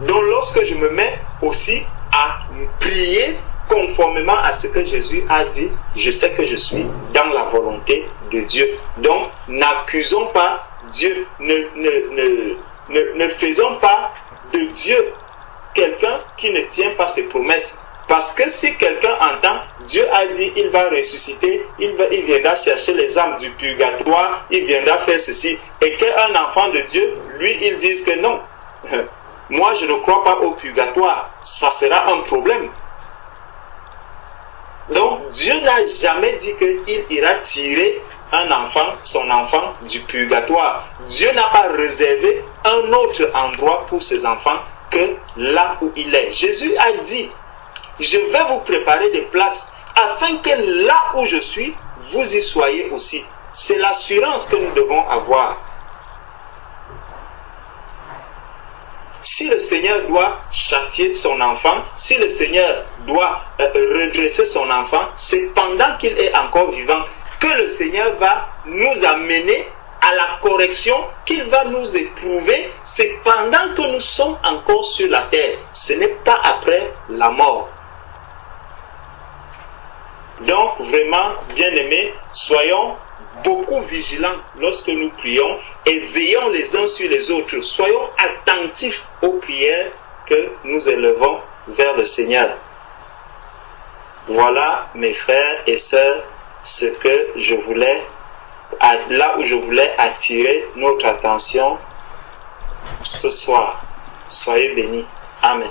Donc lorsque je me mets aussi à prier conformément à ce que Jésus a dit, je sais que je suis dans la volonté de Dieu. Donc, n'accusons pas Dieu, ne faisons pas de Dieu quelqu'un qui ne tient pas ses promesses. Parce que si quelqu'un entend, Dieu a dit, il va ressusciter, il viendra chercher les âmes du purgatoire, il viendra faire ceci, et qu'un enfant de Dieu, lui, il dise que non, moi je ne crois pas au purgatoire, ça sera un problème. Donc, Dieu n'a jamais dit qu'il ira tirer son enfant du purgatoire. Dieu n'a pas réservé un autre endroit pour ses enfants que là où il est. Jésus a dit, je vais vous préparer des places afin que là où je suis, vous y soyez aussi. C'est l'assurance que nous devons avoir. Si le Seigneur doit châtier son enfant, si le Seigneur doit redresser son enfant, c'est pendant qu'il est encore vivant que le Seigneur va nous amener à la correction, qu'il va nous éprouver. C'est pendant que nous sommes encore sur la terre. Ce n'est pas après la mort. Donc vraiment, bien-aimés, soyons beaucoup vigilants lorsque nous prions et veillons les uns sur les autres. Soyons attentifs aux prières que nous élevons vers le Seigneur. Voilà, mes frères et sœurs, ce que je voulais, là où je voulais attirer notre attention ce soir. Soyez bénis. Amen.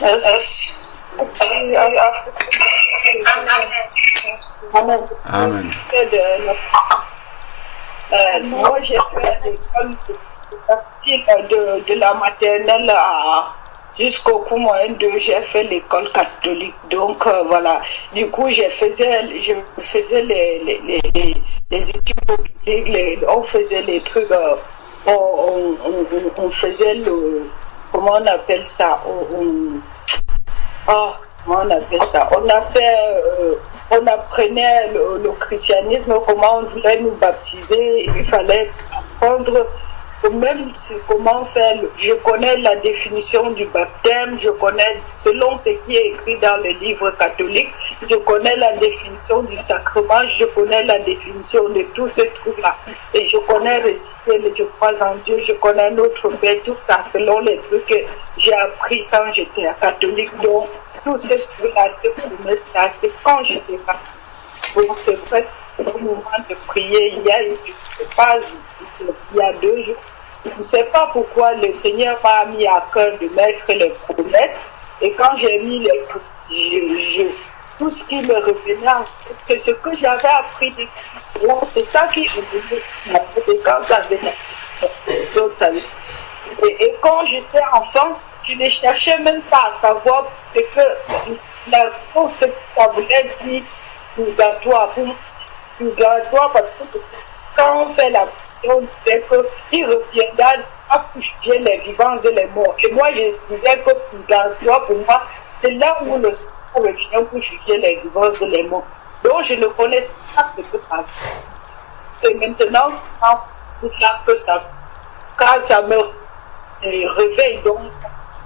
Merci. Amen. Amen. Moi, j'ai fait l'école de la maternelle jusqu'au cours moyen 2, j'ai fait l'école catholique. Donc, voilà. Du coup, je faisais les études publiques, on faisait les trucs, on faisait le, comment on appelle ça, on appelle ça. On apprenait le christianisme, comment on voulait nous baptiser. Il fallait apprendre même comment faire. Je connais la définition du baptême, je connais, selon ce qui est écrit dans le livre catholique, je connais la définition du sacrement, je connais la définition de tous ces trucs-là. Et je connais réciter le je crois en Dieu, je connais notre Père, tout ça, selon les trucs que j'ai appris quand j'étais catholique. Donc, tout ce truc-là, c'est quand j'étais catholique. Donc, c'est vrai, au moment de prier, il y a 2 jours, je ne sais pas pourquoi le Seigneur m'a mis à cœur de mettre les promesses. Et quand j'ai mis les promesses, tout ce qui me revenait, c'est ce que j'avais appris. C'est ça qui me revenait quand ça venait. Et quand j'étais enfant, je ne cherchais même pas à savoir ce que ça voulait dire purgatoire. Purgatoire, parce que quand on fait la on disait qu'il reviendra à coucher les vivants et les morts. Et moi, je disais que purgatoire, pour moi, c'est là où le sang revient pour juger les vivants et les morts. Donc, je ne connaissais pas ce que ça veut. Et maintenant, quand ça me réveille, donc,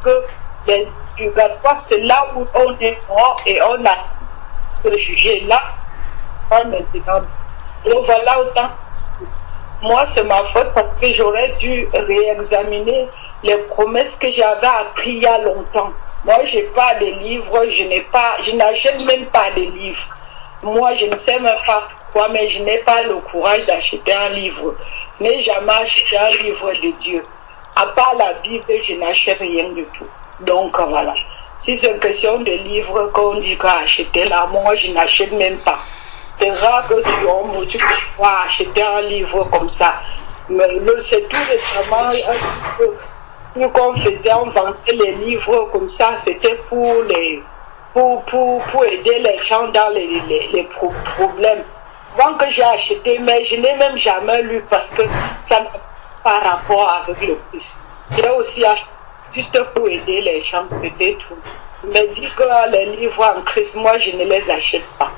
que le purgatoire, c'est là où on est mort et on a le jugé là, maintenant. Donc, voilà autant. Moi, c'est ma faute parce que j'aurais dû réexaminer les promesses que j'avais apprises il y a longtemps. Moi, je n'ai pas de livres, je n'achète même pas de livres. Moi, je ne sais même pas pourquoi, mais je n'ai pas le courage d'acheter un livre. Je n'ai jamais acheté un livre de Dieu. À part la Bible, je n'achète rien du tout. Donc, voilà. Si c'est une question de livres qu'on dit qu'à acheter là, moi, je n'achète même pas. C'est rare que tu peux acheter un livre comme ça. Mais c'est tout récemment qu'on faisait, on vendait les livres comme ça, c'était pour aider les gens dans les problèmes. Avant que j'ai acheté, mais je n'ai même jamais lu parce que ça n'a pas rapport avec le Christ. J'ai aussi acheté juste pour aider les gens, c'était tout. Mais dit que les livres en Christ, moi je ne les achète pas.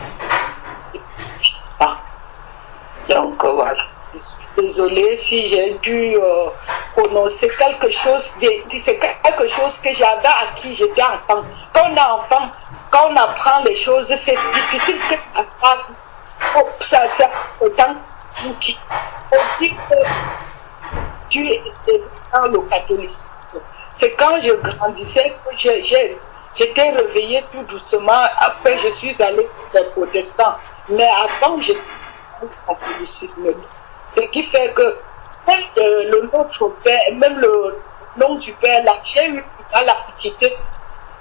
Donc voilà, je suis désolée si j'ai dû prononcer quelque chose, c'est quelque chose que j'avais acquis, j'étais enfant. Quand on est enfant, quand on apprend les choses, c'est difficile que ça autant qui on dit que Dieu était dans le catholicisme. C'est quand je grandissais que j'étais réveillée tout doucement, après je suis allée vers les protestants. Mais avant, j'étais dans le catholicisme. Ce qui fait que le notre père, même le nom du père, là, j'ai eu à la quitter.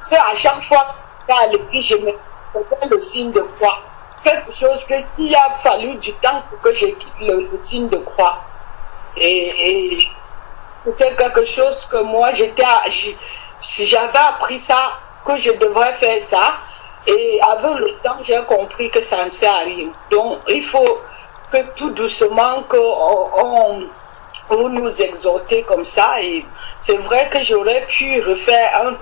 C'est à chaque fois qu'à l'église, je me faisais le signe de croix. Quelque chose qu'il a fallu du temps pour que je quitte le signe de croix. Et c'était quelque chose que moi, si j'avais appris ça, que je devrais faire ça. Et avec le temps, j'ai compris que ça ne sert à rien. Donc, il faut que tout doucement, vous nous exhortez comme ça. Et c'est vrai que j'aurais pu refaire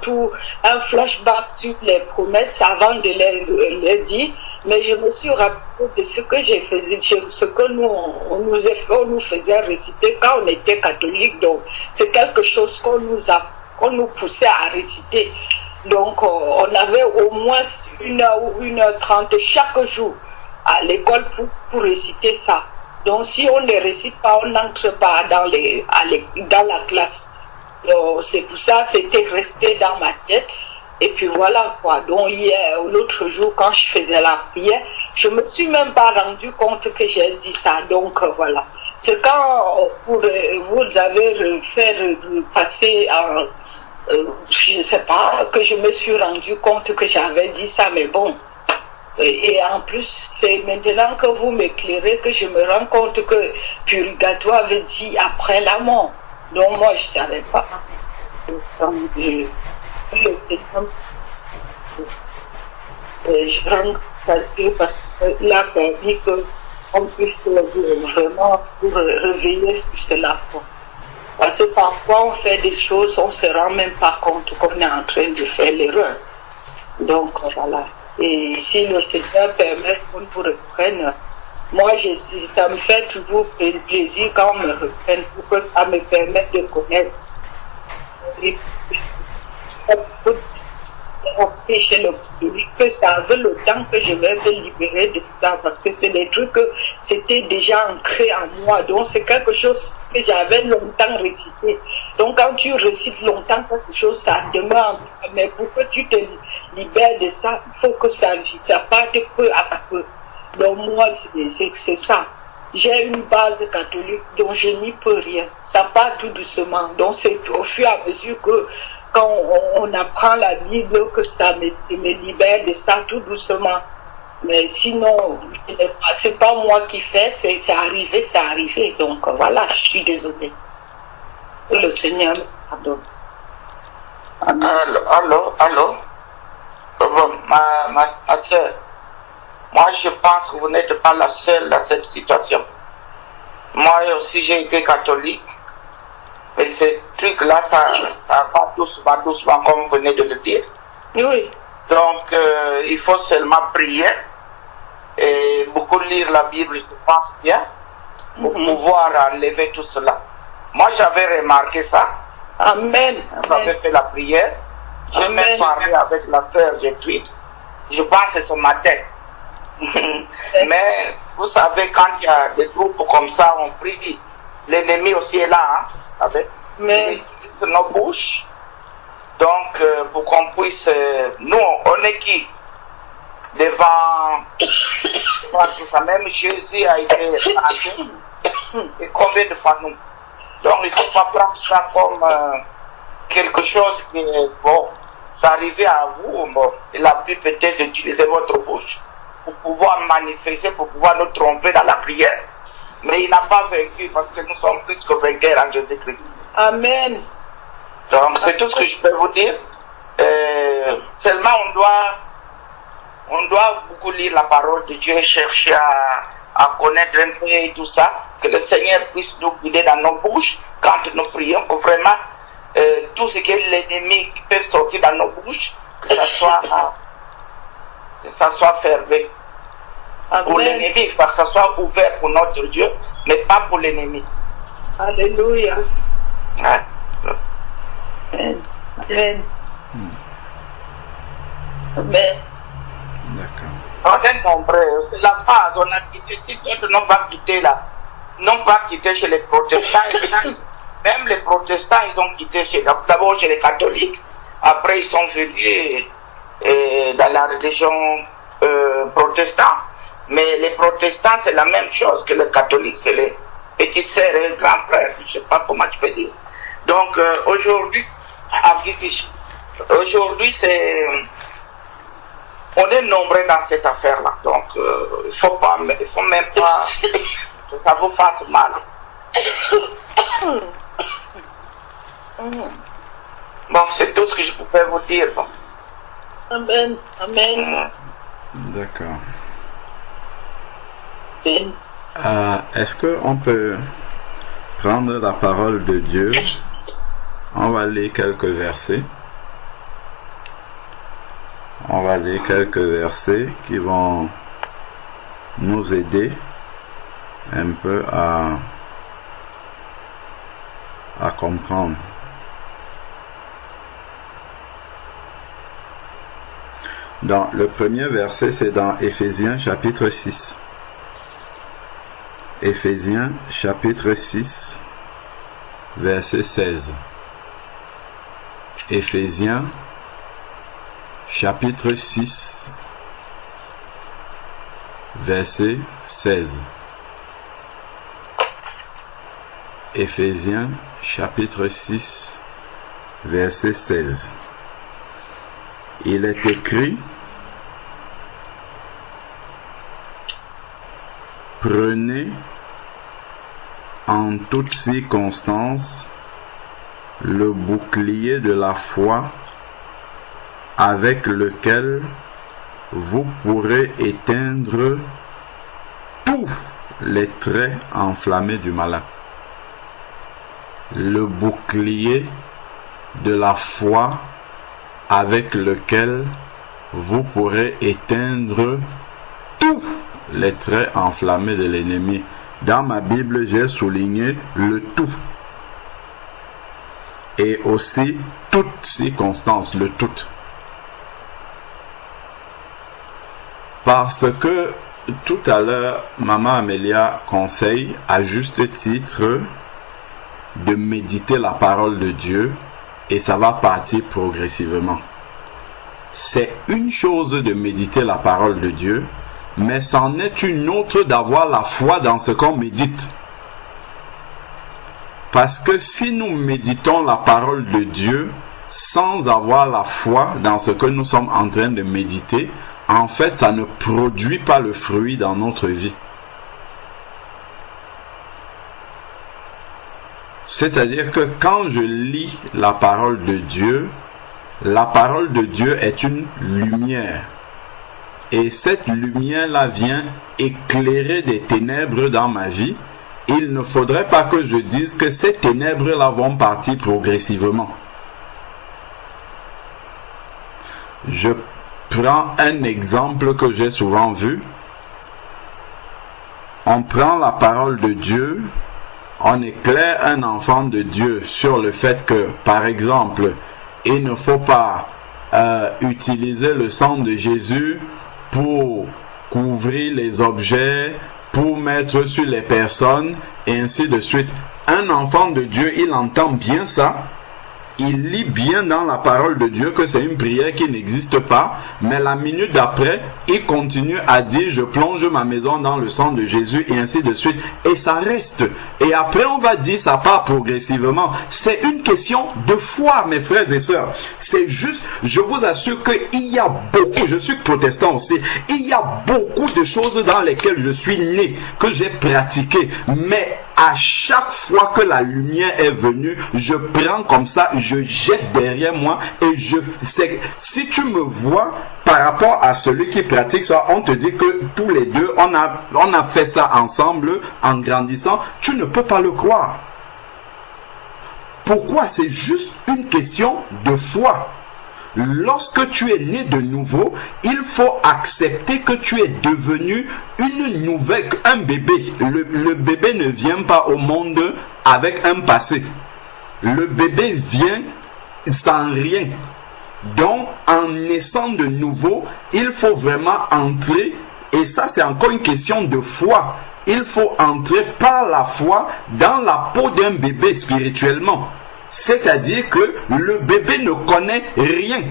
un flashback sur les promesses avant de les dire. Mais je me suis rappelé de ce que j'ai fait, ce que on nous faisait réciter quand on était catholique. Donc, c'est quelque chose qu'on nous poussait à réciter. Donc, on avait au moins 1h30 chaque jour à l'école pour réciter ça. Donc, si on ne récite pas, on n'entre pas dans la classe. C'est pour ça, c'était resté dans ma tête. Et puis voilà quoi. Donc, hier, l'autre jour, quand je faisais la prière, je ne me suis même pas rendu compte que j'ai dit ça. Donc, voilà. C'est quand vous avez fait passer je ne sais pas, que je me suis rendu compte que j'avais dit ça, mais bon. Et en plus, c'est maintenant que vous m'éclairez que je me rends compte que purgatoire veut dire après la mort. Donc moi, je ne savais pas. Je rends parce que là, on dit qu'on puisse vraiment réveiller sur cela. Parce que parfois on fait des choses, on ne se rend même pas compte qu'on est en train de faire l'erreur. Donc voilà. Et si le Seigneur permet qu'on nous reprenne, moi, ça me fait toujours plaisir quand on me reprenne pour que ça me permette de connaître. Et chez le public, que ça veut le temps que je vais me libérer de ça, parce que c'est des trucs que c'était déjà ancré en moi. Donc, c'est quelque chose que j'avais longtemps récité. Donc, quand tu récites longtemps quelque chose, ça demeure en toi. Mais pour que tu te libères de ça, il faut que ça parte peu à peu. Donc, moi, c'est ça. J'ai une base catholique dont je n'y peux rien. Ça part tout doucement. Donc, c'est au fur et à mesure que quand on apprend la Bible, que ça me libère de ça tout doucement. Mais sinon, c'est pas moi qui fais, c'est arrivé. Donc voilà, je suis désolée. Que le Seigneur me pardonne. Allô. Bon, ma soeur, moi je pense que vous n'êtes pas la seule dans cette situation. Moi aussi j'ai été catholique. Mais ce truc-là, ça va doucement, comme vous venez de le dire. Oui. Donc, il faut seulement prier et beaucoup lire la Bible, je pense bien, pour pouvoir enlever tout cela. Moi, j'avais remarqué ça. Amen. J'avais fait la prière. J'ai même parlé avec la sœur Gertrude. Je pense que ce matin. Mais, vous savez, quand il y a des groupes comme ça, on prie. L'ennemi aussi est là, hein, avec nos bouches. Donc, pour qu'on puisse... nous, on est qui devant tout ça. Même Jésus a été tenté. Et combien de fois nous? Donc, il ne faut pas prendre ça comme quelque chose qui est... Bon, ça arrivait à vous. Bon, il a pu peut-être utiliser votre bouche pour pouvoir manifester, pour pouvoir nous tromper dans la prière. Mais il n'a pas vaincu parce que nous sommes plus que vainqueurs en Jésus-Christ. Amen. Donc c'est tout ce que je peux vous dire. Seulement on doit beaucoup lire la parole de Dieu et chercher à connaître un peu et tout ça. Que le Seigneur puisse nous guider dans nos bouches quand nous prions. Que vraiment tout ce que l'ennemi peut sortir dans nos bouches, que ça soit fermé. Amen. Pour l'ennemi, que ça soit ouvert pour notre Dieu, mais pas pour l'ennemi. Alléluia. Ouais. Amen. Amen. Amen. D'accord. On est nombreux. C'est la base. On a quitté. Si d'autres n'ont pas quitté là, n'ont pas quitté chez les protestants. Même les protestants, ils ont quitté d'abord chez les catholiques. Après, ils sont venus dans la religion protestante. Mais les protestants, c'est la même chose que les catholiques. C'est les petits sœurs et les grands frères. Je ne sais pas comment je peux dire. Donc, aujourd'hui, on est nombreux dans cette affaire-là. Donc, il faut même pas que ça vous fasse mal. Bon, c'est tout ce que je pouvais vous dire. Bon. Amen. Amen. D'accord. Amen. Est-ce qu'on peut prendre la parole de Dieu? On va lire quelques versets. On va lire quelques versets qui vont nous aider un peu à comprendre. Dans le premier verset, c'est dans Éphésiens chapitre 6. Éphésiens chapitre 6, verset 16. Éphésiens chapitre 6, verset 16. Éphésiens chapitre 6, verset 16. Il est écrit: prenez en toutes circonstances le bouclier de la foi avec lequel vous pourrez éteindre tous les traits enflammés du malin. Le bouclier de la foi avec lequel vous pourrez éteindre tous les traits enflammés de l'ennemi. Dans ma Bible, j'ai souligné le tout. Et aussi toute circonstance, le tout. Parce que tout à l'heure, Maman Amélia conseille à juste titre de méditer la parole de Dieu et ça va partir progressivement. C'est une chose de méditer la parole de Dieu, mais c'en est une autre d'avoir la foi dans ce qu'on médite. Parce que si nous méditons la parole de Dieu sans avoir la foi dans ce que nous sommes en train de méditer, en fait, ça ne produit pas le fruit dans notre vie. C'est-à-dire que quand je lis la parole de Dieu est une lumière. Et cette lumière-là vient éclairer des ténèbres dans ma vie. Il ne faudrait pas que je dise que ces ténèbres-là vont partir progressivement. Je prends un exemple que j'ai souvent vu. On prend la parole de Dieu, on éclaire un enfant de Dieu sur le fait que, par exemple, il ne faut pas utiliser le sang de Jésus pour couvrir les objets, pour mettre sur les personnes, et ainsi de suite. Un enfant de Dieu, il entend bien ça. Il lit bien dans la parole de Dieu que c'est une prière qui n'existe pas, mais la minute d'après, il continue à dire « je plonge ma maison dans le sang de Jésus » et ainsi de suite. Et ça reste. Et après, on va dire ça part progressivement. C'est une question de foi, mes frères et sœurs. C'est juste, je vous assure qu'il y a beaucoup, je suis protestant aussi, il y a beaucoup de choses dans lesquelles je suis né, que j'ai pratiqué, mais à chaque fois que la lumière est venue, je prends comme ça, je jette derrière moi et si tu me vois par rapport à celui qui pratique ça, on te dit que tous les deux, on a fait ça ensemble en grandissant, tu ne peux pas le croire. Pourquoi? C'est juste une question de foi. Lorsque tu es né de nouveau, il faut accepter que tu es devenu un bébé. Le bébé ne vient pas au monde avec un passé. Le bébé vient sans rien. Donc, en naissant de nouveau, il faut vraiment entrer, et ça c'est encore une question de foi. Il faut entrer par la foi dans la peau d'un bébé spirituellement. C'est-à-dire que le bébé ne connaît rien.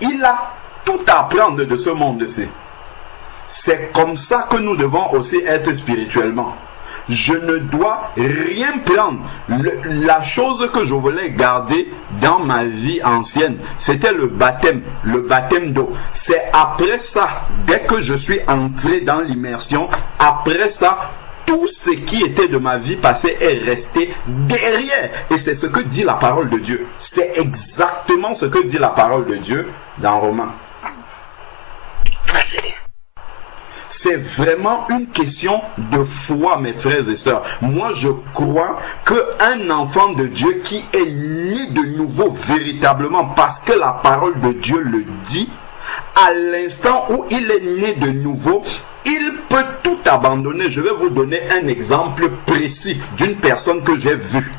Il a tout à apprendre de ce monde-ci. C'est comme ça que nous devons aussi être spirituellement. Je ne dois rien prendre. La chose que je voulais garder dans ma vie ancienne, c'était le baptême d'eau. C'est après ça, dès que je suis entré dans l'immersion, après ça, tout ce qui était de ma vie passée est resté derrière. Et c'est ce que dit la parole de Dieu. C'est exactement ce que dit la parole de Dieu dans Romains. C'est vraiment une question de foi, mes frères et sœurs. Moi, je crois qu'un enfant de Dieu qui est né de nouveau véritablement, parce que la parole de Dieu le dit, à l'instant où il est né de nouveau, il peut tout abandonner. Je vais vous donner un exemple précis d'une personne que j'ai vue.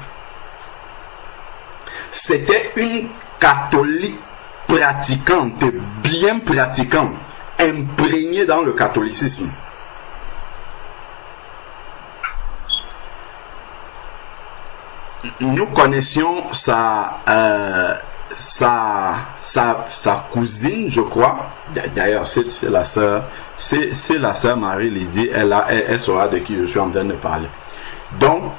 C'était une catholique pratiquante, bien pratiquante, imprégnée dans le catholicisme. Nous connaissions sa cousine, je crois. D'ailleurs, c'est la sœur. C'est la sœur Marie-Lydie. Elle saura de qui je suis en train de parler. Donc,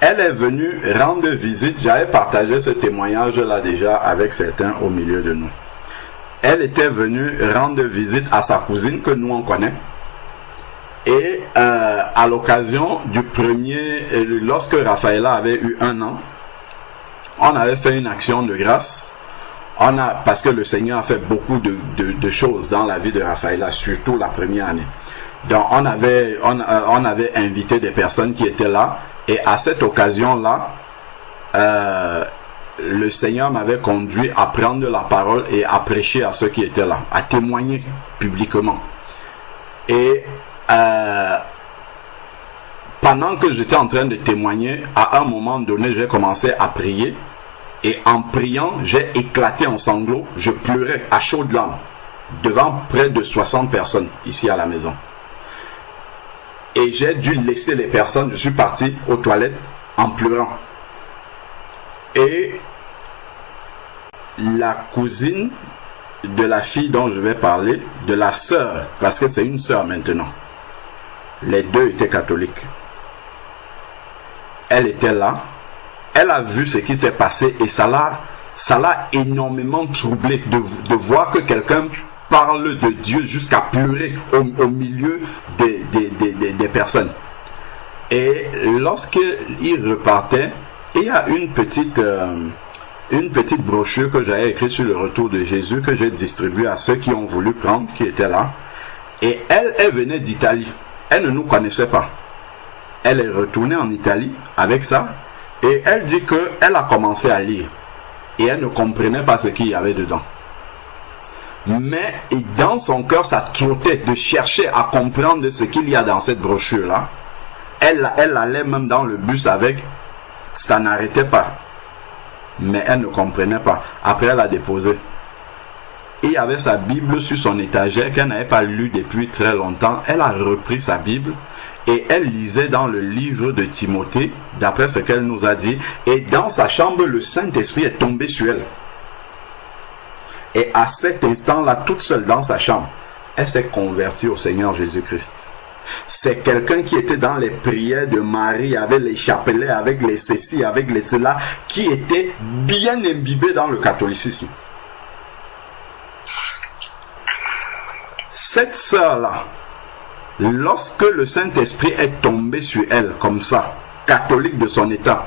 elle est venue rendre visite. J'avais partagé ce témoignage-là déjà avec certains au milieu de nous. Elle était venue rendre visite à sa cousine que nous on connaît. Et à l'occasion du lorsque Raphaëla avait eu 1 an, on avait fait une action de grâce. Parce que le Seigneur a fait beaucoup de choses dans la vie de Raphaëla, surtout la première année. Donc on avait invité des personnes qui étaient là. Et à cette occasion-là, le Seigneur m'avait conduit à prendre la parole et à prêcher à ceux qui étaient là, à témoigner publiquement. Et pendant que j'étais en train de témoigner, à un moment donné, j'ai commencé à prier. Et en priant, j'ai éclaté en sanglots. Je pleurais à chaudes larmes devant près de 60 personnes ici à la maison. Et j'ai dû laisser les personnes. Je suis parti aux toilettes en pleurant. Et la cousine de la fille dont je vais parler, de la sœur, parce que c'est une sœur maintenant. Les deux étaient catholiques. Elle était là. Elle a vu ce qui s'est passé et ça l'a énormément troublé de voir que quelqu'un parle de Dieu jusqu'à pleurer au milieu des personnes. Et lorsqu'il repartait, il y a une petite brochure que j'avais écrite sur le retour de Jésus que j'ai distribuée à ceux qui ont voulu prendre, qui étaient là. Et elle venait d'Italie. Elle ne nous connaissait pas. Elle est retournée en Italie avec ça. Et elle dit qu'elle a commencé à lire. Et elle ne comprenait pas ce qu'il y avait dedans. Mais dans son cœur, ça trottait de chercher à comprendre ce qu'il y a dans cette brochure-là. Elle allait même dans le bus avec. Ça n'arrêtait pas. Mais elle ne comprenait pas. Après, elle a déposé. Et il y avait sa Bible sur son étagère qu'elle n'avait pas lue depuis très longtemps. Elle a repris sa Bible. Et elle lisait dans le livre de Timothée, d'après ce qu'elle nous a dit. Et dans sa chambre, le Saint-Esprit est tombé sur elle. Et à cet instant-là, toute seule dans sa chambre, elle s'est convertie au Seigneur Jésus-Christ. C'est quelqu'un qui était dans les prières de Marie, avec les chapelets, avec les ceci, avec les cela, qui était bien imbibé dans le catholicisme. Cette sœur-là, lorsque le Saint-Esprit est tombé sur elle, comme ça, catholique de son état,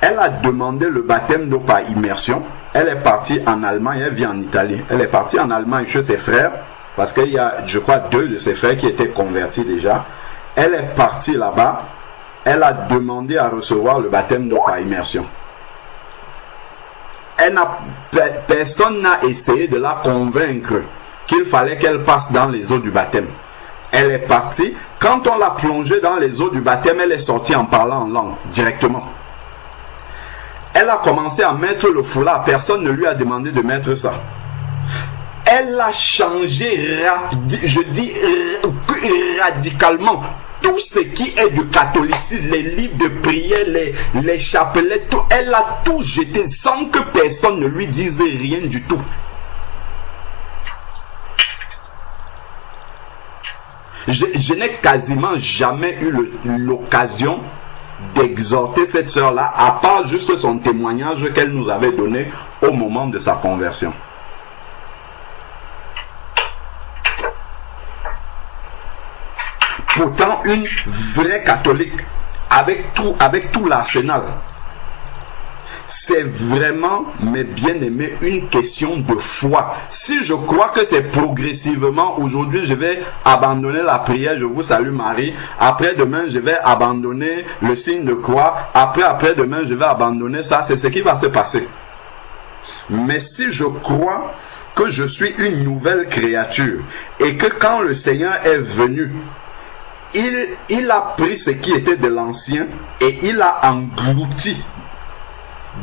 elle a demandé le baptême d'eau par immersion. Elle est partie en Allemagne, elle vit en Italie. Elle est partie en Allemagne chez ses frères, parce qu'il y a, je crois, 2 de ses frères qui étaient convertis déjà. Elle est partie là-bas, elle a demandé à recevoir le baptême d'eau par immersion. Personne n'a essayé de la convaincre qu'il fallait qu'elle passe dans les eaux du baptême. Elle est partie. Quand on l'a plongée dans les eaux du baptême, elle est sortie en parlant en langue, directement. Elle a commencé à mettre le foulard. Personne ne lui a demandé de mettre ça. Elle a changé, je dis radicalement, tout ce qui est du catholicisme, les livres de prière, les chapelets, tout. Elle a tout jeté sans que personne ne lui dise rien du tout. Je n'ai quasiment jamais eu l'occasion d'exhorter cette sœur-là, à part juste son témoignage qu'elle nous avait donné au moment de sa conversion. Pourtant, une vraie catholique, avec tout l'arsenal. C'est vraiment, mes bien-aimés, une question de foi. Si je crois que c'est progressivement, aujourd'hui je vais abandonner la prière, je vous salue Marie, après-demain je vais abandonner le signe de croix, après-demain je vais abandonner ça, c'est ce qui va se passer. Mais si je crois que je suis une nouvelle créature, et que quand le Seigneur est venu, il a pris ce qui était de l'ancien, et il a englouti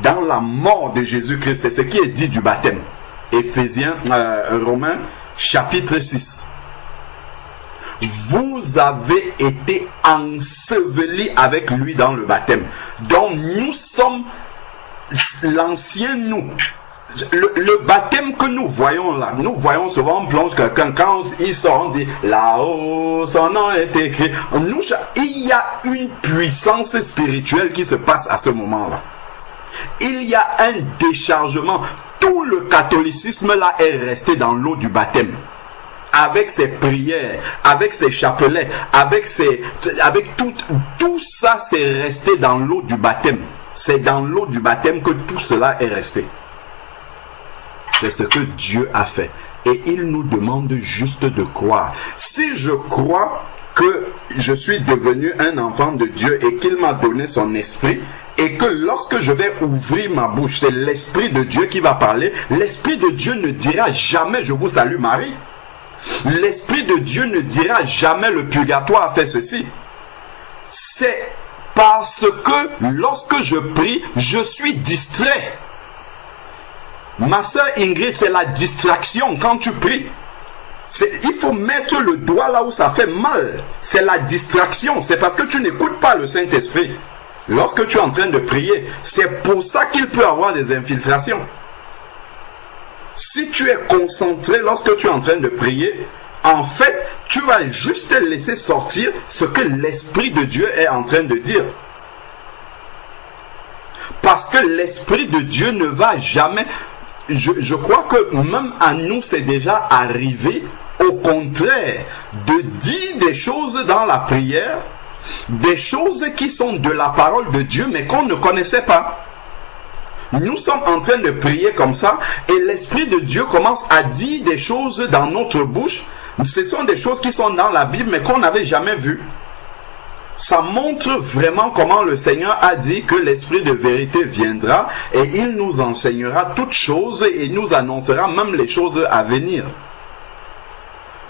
dans la mort de Jésus-Christ. C'est ce qui est dit du baptême. Romains chapitre 6. Vous avez été ensevelis avec lui dans le baptême. Donc nous sommes l'ancien nous. Le baptême que nous voyons là, nous voyons souvent, on plonge quelqu'un, quand il sort, on dit là-haut, son nom est écrit. Il y a une puissance spirituelle qui se passe à ce moment-là. Il y a un déchargement. Tout le catholicisme là est resté dans l'eau du baptême. Avec ses prières, avec ses chapelets, avec tout ça, c'est resté dans l'eau du baptême. C'est dans l'eau du baptême que tout cela est resté. C'est ce que Dieu a fait. Et il nous demande juste de croire. Si je crois que je suis devenu un enfant de Dieu et qu'il m'a donné son esprit, et que lorsque je vais ouvrir ma bouche, c'est l'Esprit de Dieu qui va parler. L'Esprit de Dieu ne dira jamais « Je vous salue Marie ». L'Esprit de Dieu ne dira jamais « Le purgatoire a fait ceci ». C'est parce que lorsque je prie, je suis distrait. Ma soeur Ingrid, c'est la distraction quand tu pries. Il faut mettre le doigt là où ça fait mal. C'est la distraction. C'est parce que tu n'écoutes pas le Saint-Esprit. Lorsque tu es en train de prier, c'est pour ça qu'il peut y avoir des infiltrations. Si tu es concentré lorsque tu es en train de prier, en fait, tu vas juste laisser sortir ce que l'Esprit de Dieu est en train de dire. Parce que l'Esprit de Dieu ne va jamais... Je crois que même à nous, c'est déjà arrivé, au contraire, de dire des choses dans la prière, des choses qui sont de la parole de Dieu, mais qu'on ne connaissait pas. Nous sommes en train de prier comme ça, et l'Esprit de Dieu commence à dire des choses dans notre bouche. Ce sont des choses qui sont dans la Bible, mais qu'on n'avait jamais vues. Ça montre vraiment comment le Seigneur a dit que l'Esprit de vérité viendra et il nous enseignera toutes choses et nous annoncera même les choses à venir.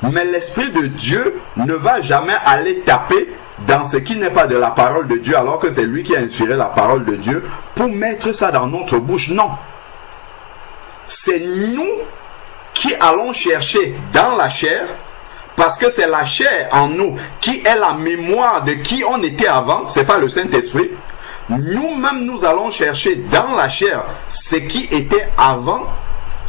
Mais l'Esprit de Dieu ne va jamais aller taper dans ce qui n'est pas de la parole de Dieu alors que c'est lui qui a inspiré la parole de Dieu pour mettre ça dans notre bouche. Non. C'est nous qui allons chercher dans la chair. Parce que c'est la chair en nous qui est la mémoire de qui on était avant, c'est pas le Saint-Esprit. Nous-mêmes, nous allons chercher dans la chair ce qui était avant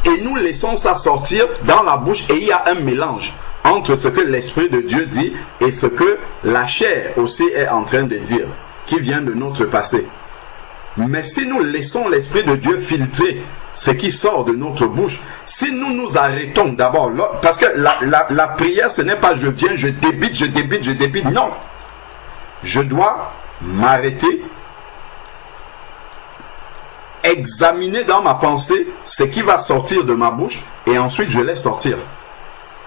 et nous laissons ça sortir dans la bouche et il y a un mélange entre ce que l'Esprit de Dieu dit et ce que la chair aussi est en train de dire, qui vient de notre passé. Mais si nous laissons l'Esprit de Dieu filtrer ce qui sort de notre bouche, si nous nous arrêtons d'abord, parce que la prière, ce n'est pas je viens, je débite, non. Je dois m'arrêter, examiner dans ma pensée ce qui va sortir de ma bouche, et ensuite je laisse sortir.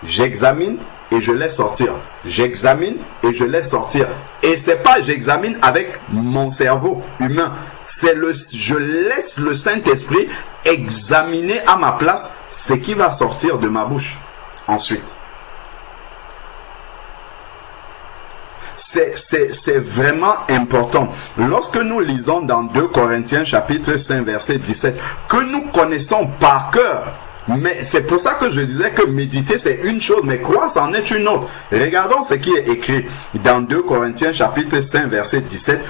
J'examine et je laisse sortir. J'examine et je laisse sortir. Et c'est pas j'examine avec mon cerveau humain. Je laisse le Saint-Esprit examiner à ma place ce qui va sortir de ma bouche ensuite. C'est vraiment important. Lorsque nous lisons dans 2 Corinthiens chapitre 5 verset 17, que nous connaissons par cœur, mais c'est pour ça que je disais que méditer c'est une chose, mais croire c'en est une autre. Regardons ce qui est écrit dans 2 Corinthiens chapitre 5 verset 17.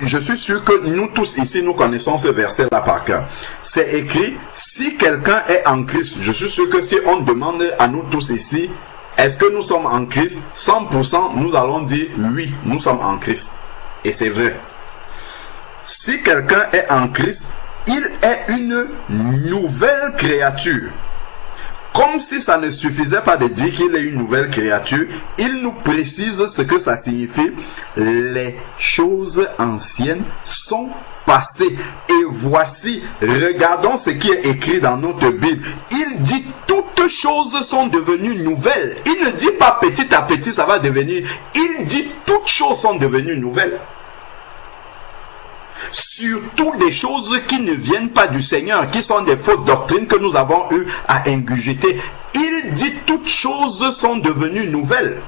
Je suis sûr que nous tous ici, nous connaissons ce verset-là par cœur. C'est écrit, si quelqu'un est en Christ, je suis sûr que si on demande à nous tous ici, est-ce que nous sommes en Christ, 100% nous allons dire oui, nous sommes en Christ. Et c'est vrai. Si quelqu'un est en Christ, il est une nouvelle créature. Comme si ça ne suffisait pas de dire qu'il est une nouvelle créature, il nous précise ce que ça signifie. Les choses anciennes sont passées. Et voici, regardons ce qui est écrit dans notre Bible. Il dit toutes choses sont devenues nouvelles. Il ne dit pas petit à petit ça va devenir. Il dit toutes choses sont devenues nouvelles. Surtout des choses qui ne viennent pas du Seigneur, qui sont des fausses doctrines que nous avons eu à ingurgiter. Il dit toutes choses sont devenues nouvelles.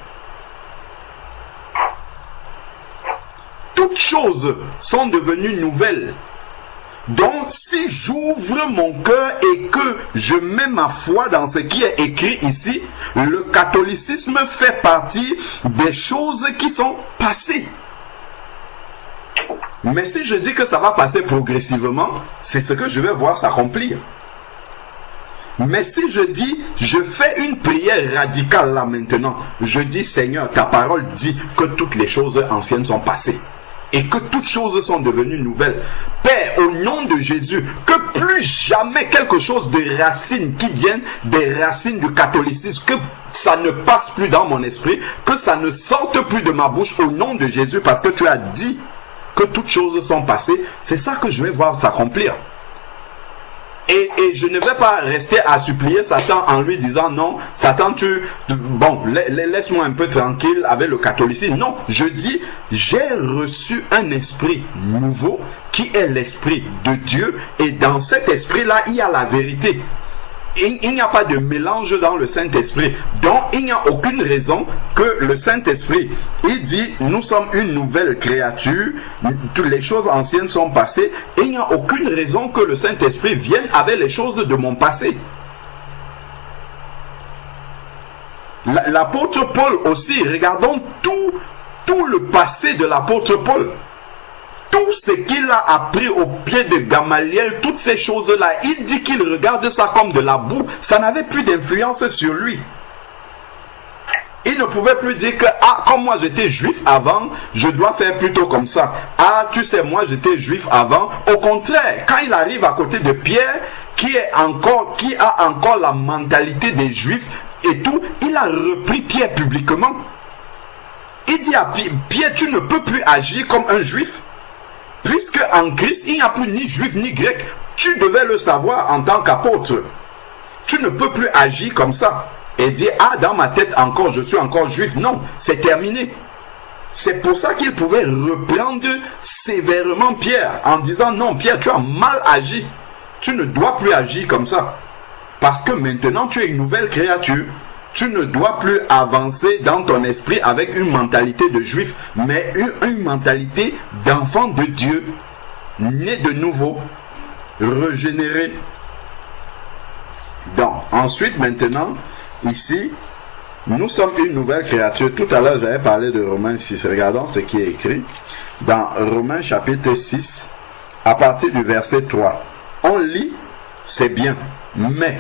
Toutes choses sont devenues nouvelles. Donc si j'ouvre mon cœur et que je mets ma foi dans ce qui est écrit ici, le catholicisme fait partie des choses qui sont passées. Mais si je dis que ça va passer progressivement, c'est ce que je vais voir s'accomplir. Mais si je dis, je fais une prière radicale là maintenant, je dis Seigneur, ta parole dit que toutes les choses anciennes sont passées et que toutes choses sont devenues nouvelles. Père, au nom de Jésus, que plus jamais quelque chose de racines qui viennent des racines du catholicisme, que ça ne passe plus dans mon esprit, que ça ne sorte plus de ma bouche au nom de Jésus, parce que tu as dit que toutes choses sont passées, c'est ça que je vais voir s'accomplir. Et je ne vais pas rester à supplier Satan en lui disant non, Satan, laisse-moi un peu tranquille avec le catholicisme. Non, je dis, j'ai reçu un esprit nouveau qui est l'esprit de Dieu, et dans cet esprit-là, il y a la vérité. Il n'y a pas de mélange dans le Saint-Esprit. Donc, il n'y a aucune raison que le Saint-Esprit, il dit, nous sommes une nouvelle créature, toutes les choses anciennes sont passées. Et il n'y a aucune raison que le Saint-Esprit vienne avec les choses de mon passé. L'apôtre Paul aussi, regardons tout le passé de l'apôtre Paul. Tout ce qu'il a appris au pied de Gamaliel, toutes ces choses-là, il dit qu'il regarde ça comme de la boue. Ça n'avait plus d'influence sur lui. Il ne pouvait plus dire que, comme moi j'étais juif avant, je dois faire plutôt comme ça. Tu sais, moi j'étais juif avant. Au contraire, quand il arrive à côté de Pierre, qui a encore la mentalité des juifs et tout, il a repris Pierre publiquement. Il dit à Pierre, tu ne peux plus agir comme un juif. Puisque en Christ, il n'y a plus ni juif ni grec. Tu devais le savoir en tant qu'apôtre. Tu ne peux plus agir comme ça. Et dire, dans ma tête encore, je suis encore juif. Non, c'est terminé. C'est pour ça qu'il pouvait reprendre sévèrement Pierre, en disant, non Pierre, tu as mal agi. Tu ne dois plus agir comme ça. Parce que maintenant, tu es une nouvelle créature. Tu ne dois plus avancer dans ton esprit avec une mentalité de juif, mais une mentalité d'enfant de Dieu, né de nouveau, régénéré. Donc, ensuite, maintenant, ici, nous sommes une nouvelle créature. Tout à l'heure, j'avais parlé de Romains 6. Regardons ce qui est écrit dans Romains chapitre 6, à partir du verset 3. On lit, c'est bien, mais...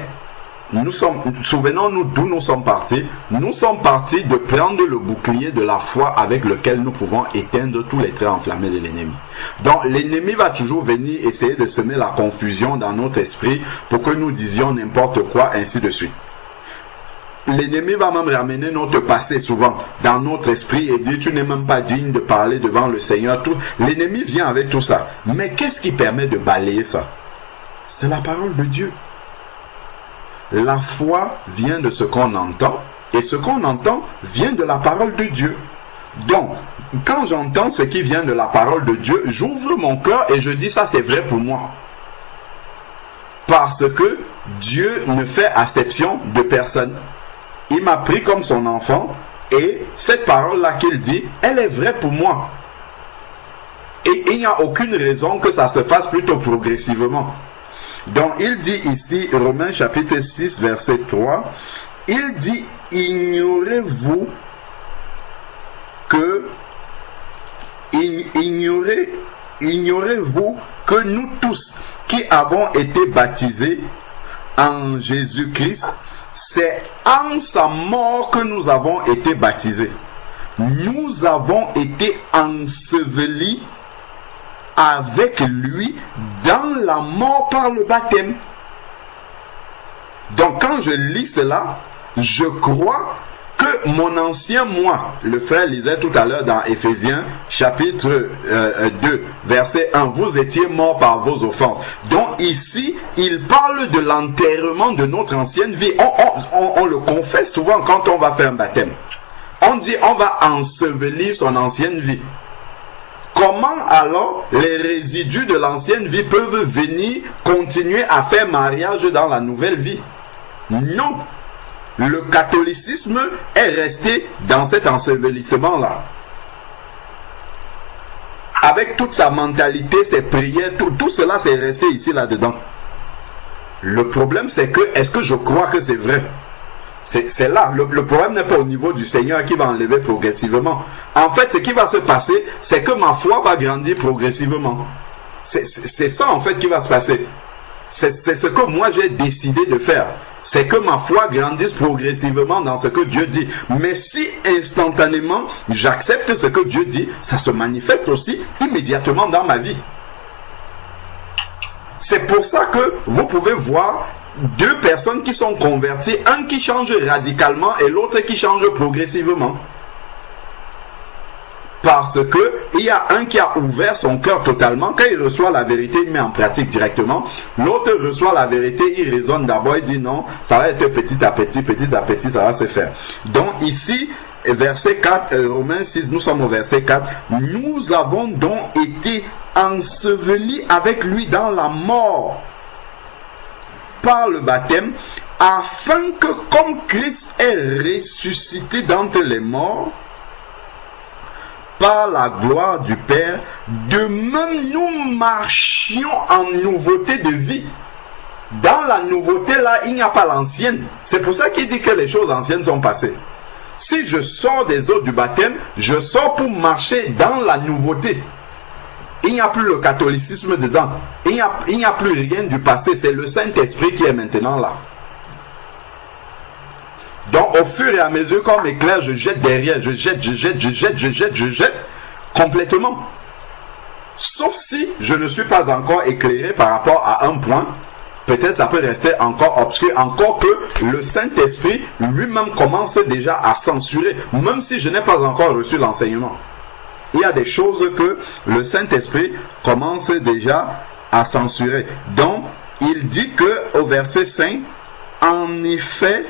souvenons-nous d'où nous sommes partis. Nous sommes partis de prendre le bouclier de la foi avec lequel nous pouvons éteindre tous les traits enflammés de l'ennemi. Donc l'ennemi va toujours venir essayer de semer la confusion dans notre esprit pour que nous disions n'importe quoi, ainsi de suite. L'ennemi va même ramener notre passé souvent dans notre esprit et dire tu n'es même pas digne de parler devant le Seigneur. L'ennemi vient avec tout ça. Mais qu'est-ce qui permet de balayer ça? C'est la parole de Dieu. La foi vient de ce qu'on entend, et ce qu'on entend vient de la parole de Dieu. Donc, quand j'entends ce qui vient de la parole de Dieu, j'ouvre mon cœur et je dis ça c'est vrai pour moi. Parce que Dieu ne fait acception de personne. Il m'a pris comme son enfant, et cette parole-là qu'il dit, elle est vraie pour moi. Et il n'y a aucune raison que ça se fasse plutôt progressivement. Donc, il dit ici, Romains chapitre 6, verset 3, il dit, ignorez-vous que nous tous qui avons été baptisés en Jésus-Christ, c'est en sa mort que nous avons été baptisés. Nous avons été ensevelis avec lui dans la mort par le baptême. Donc quand je lis cela, je crois que mon ancien moi, le frère lisait tout à l'heure dans Éphésiens chapitre 2 verset 1, vous étiez morts par vos offenses. Donc ici, il parle de l'enterrement de notre ancienne vie. On le confesse souvent quand on va faire un baptême. On dit on va ensevelir son ancienne vie. Comment alors les résidus de l'ancienne vie peuvent venir continuer à faire mariage dans la nouvelle vie? Non. Le catholicisme est resté dans cet ensevelissement-là. Avec toute sa mentalité, ses prières, tout cela c'est resté ici, là-dedans. Le problème c'est que, est-ce que je crois que c'est vrai? C'est là, le problème n'est pas au niveau du Seigneur qui va enlever progressivement. En fait, ce qui va se passer, c'est que ma foi va grandir progressivement. C'est ça en fait qui va se passer. C'est ce que moi j'ai décidé de faire. C'est que ma foi grandisse progressivement dans ce que Dieu dit. Mais si instantanément j'accepte ce que Dieu dit, ça se manifeste aussi immédiatement dans ma vie. C'est pour ça que vous pouvez voir deux personnes qui sont converties, un qui change radicalement et l'autre qui change progressivement. Parce que il y a un qui a ouvert son cœur totalement. Quand il reçoit la vérité, il met en pratique directement. L'autre reçoit la vérité, il raisonne d'abord, il dit non, ça va être petit à petit, ça va se faire. Donc ici, verset 4, Romains 6, nous sommes au verset 4. Nous avons donc été ensevelis avec lui dans la mort par le baptême, afin que comme Christ est ressuscité d'entre les morts, par la gloire du Père, de même nous marchions en nouveauté de vie. Dans la nouveauté là, il n'y a pas l'ancienne. C'est pour ça qu'il dit que les choses anciennes sont passées. Si je sors des eaux du baptême, je sors pour marcher dans la nouveauté. Il n'y a plus le catholicisme dedans. Il n'y a plus rien du passé. C'est le Saint-Esprit qui est maintenant là. Donc au fur et à mesure comme éclair, je jette derrière, je jette complètement. Sauf si je ne suis pas encore éclairé par rapport à un point. Peut-être ça peut rester encore obscur, encore que le Saint-Esprit lui-même commence déjà à censurer, même si je n'ai pas encore reçu l'enseignement. Il y a des choses que le Saint-Esprit commence déjà à censurer. Donc, il dit que au verset 5, en effet,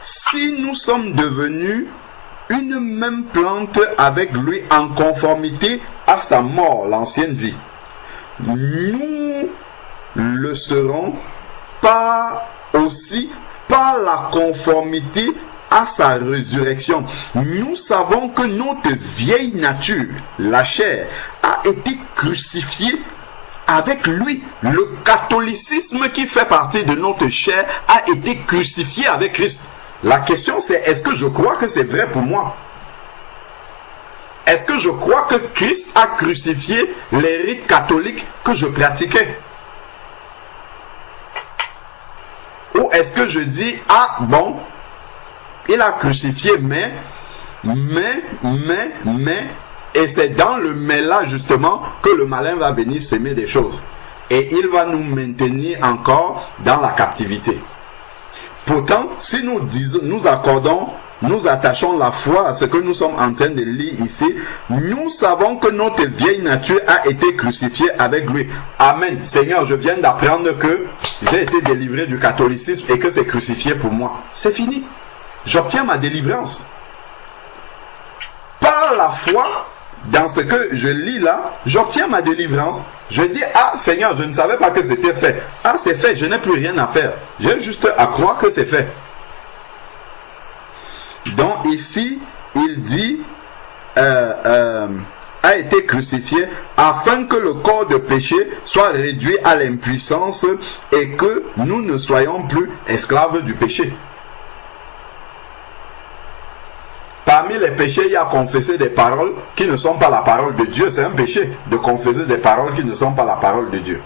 si nous sommes devenus une même plante avec lui en conformité à sa mort, l'ancienne vie, nous le serons pas aussi par la conformité à sa résurrection. Nous savons que notre vieille nature, la chair, a été crucifiée avec lui. Le catholicisme qui fait partie de notre chair a été crucifié avec Christ. La question c'est, est-ce que je crois que c'est vrai pour moi? Est-ce que je crois que Christ a crucifié les rites catholiques que je pratiquais? Ou est-ce que je dis, ah bon, il a crucifié, mais, et c'est dans le mais là justement que le malin va venir s'aimer des choses. Et il va nous maintenir encore dans la captivité. Pourtant, si nous accordons, nous attachons la foi à ce que nous sommes en train de lire ici, nous savons que notre vieille nature a été crucifiée avec lui. Amen. Seigneur, je viens d'apprendre que j'ai été délivré du catholicisme et que c'est crucifié pour moi. C'est fini. J'obtiens ma délivrance. Par la foi, dans ce que je lis là, j'obtiens ma délivrance. Je dis, ah Seigneur, je ne savais pas que c'était fait. Ah, c'est fait, je n'ai plus rien à faire. J'ai juste à croire que c'est fait. Donc ici, il dit, a été crucifié afin que le corps de péché soit réduit à l'impuissance et que nous ne soyons plus esclaves du péché. Parmi les péchés, il y a confesser des paroles qui ne sont pas la parole de Dieu. C'est un péché de confesser des paroles qui ne sont pas la parole de Dieu.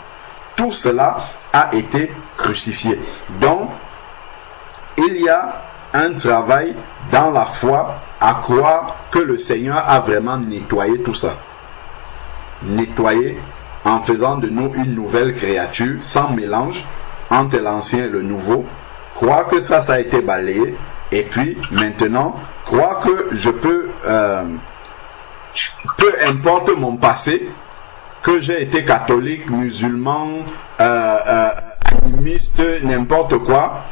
Tout cela a été crucifié. Donc, il y a un travail dans la foi à croire que le Seigneur a vraiment nettoyé tout ça. Nettoyé en faisant de nous une nouvelle créature sans mélange entre l'ancien et le nouveau. Croire que ça a été balayé. Et puis maintenant, croire que je peux, peu importe mon passé, que j'ai été catholique, musulman, animiste, n'importe quoi,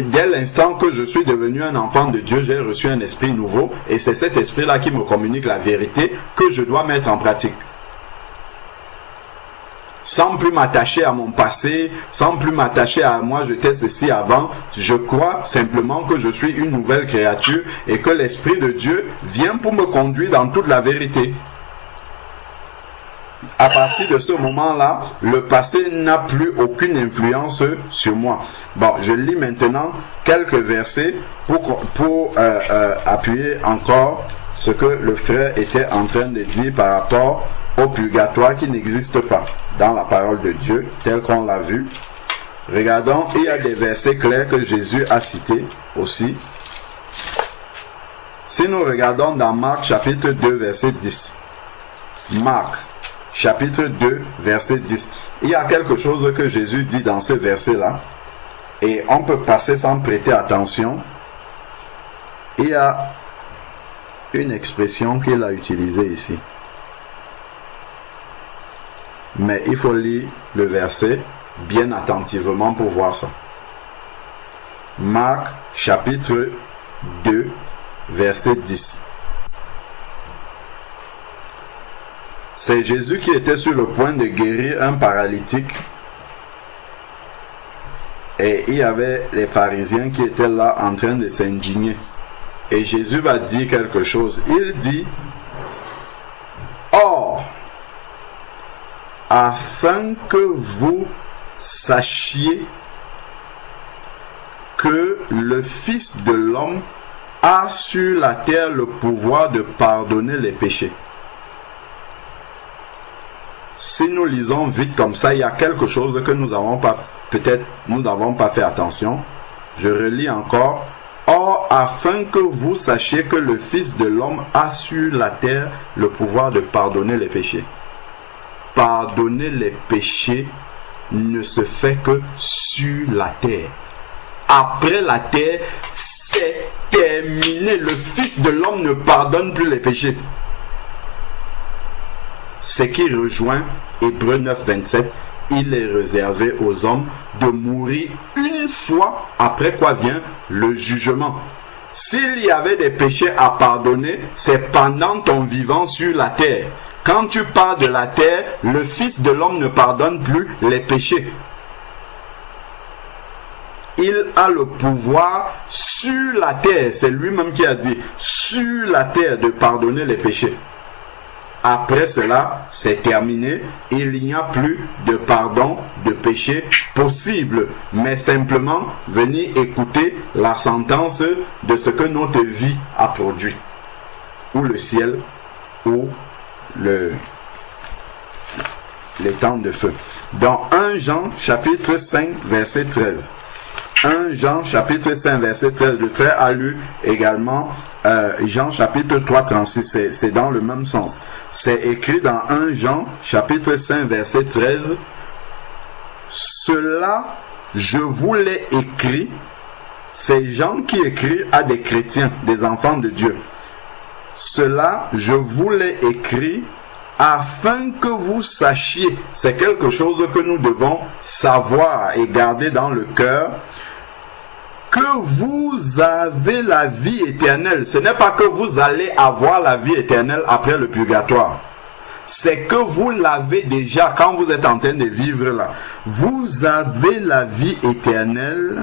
dès l'instant que je suis devenu un enfant de Dieu, j'ai reçu un esprit nouveau et c'est cet esprit-là qui me communique la vérité que je dois mettre en pratique. Sans plus m'attacher à mon passé, sans plus m'attacher à moi, j'étais ceci avant. Je crois simplement que je suis une nouvelle créature et que l'Esprit de Dieu vient pour me conduire dans toute la vérité. À partir de ce moment-là, le passé n'a plus aucune influence sur moi. Bon, je lis maintenant quelques versets pour appuyer encore ce que le frère était en train de dire par rapport au purgatoire qui n'existe pas dans la parole de Dieu, tel qu'on l'a vu. Regardons, il y a des versets clairs que Jésus a cités aussi. Si nous regardons dans Marc chapitre 2, verset 10. Marc chapitre 2, verset 10. Il y a quelque chose que Jésus dit dans ce verset-là, et on peut passer sans prêter attention. Il y a une expression qu'il a utilisée ici. Mais il faut lire le verset bien attentivement pour voir ça. Marc chapitre 2, verset 10. C'est Jésus qui était sur le point de guérir un paralytique. Et il y avait les pharisiens qui étaient là en train de s'indigner. Et Jésus va dire quelque chose. Il dit, or, afin que vous sachiez que le Fils de l'homme a sur la terre le pouvoir de pardonner les péchés. Si nous lisons vite comme ça, il y a quelque chose que nous n'avons pas, peut-être nous n'avons pas fait attention. Je relis encore. Or, afin que vous sachiez que le Fils de l'homme a sur la terre le pouvoir de pardonner les péchés. Pardonner les péchés ne se fait que sur la terre. Après la terre, c'est terminé. Le Fils de l'homme ne pardonne plus les péchés. Ce qui rejoint Hébreux 9, 27. Il est réservé aux hommes de mourir une fois, après quoi vient le jugement. S'il y avait des péchés à pardonner, c'est pendant ton vivant sur la terre. Quand tu pars de la terre, le Fils de l'homme ne pardonne plus les péchés. Il a le pouvoir sur la terre, c'est lui-même qui a dit, sur la terre de pardonner les péchés. Après cela, c'est terminé. Il n'y a plus de pardon de péché possible, mais simplement venir écouter la sentence de ce que notre vie a produit, ou le ciel, ou les temps de feu. Dans 1 Jean chapitre 5 verset 13. 1 Jean chapitre 5 verset 13, le frère a lu également Jean chapitre 3 36, c'est dans le même sens. C'est écrit dans 1 Jean chapitre 5 verset 13. Cela je vous l'ai écrit. C'est Jean qui écrit à des chrétiens, des enfants de Dieu. Cela je vous l'ai écrit afin que vous sachiez. C'est quelque chose que nous devons savoir et garder dans le cœur. Que vous avez la vie éternelle. Ce n'est pas que vous allez avoir la vie éternelle après le purgatoire. C'est que vous l'avez déjà quand vous êtes en train de vivre là. Vous avez la vie éternelle,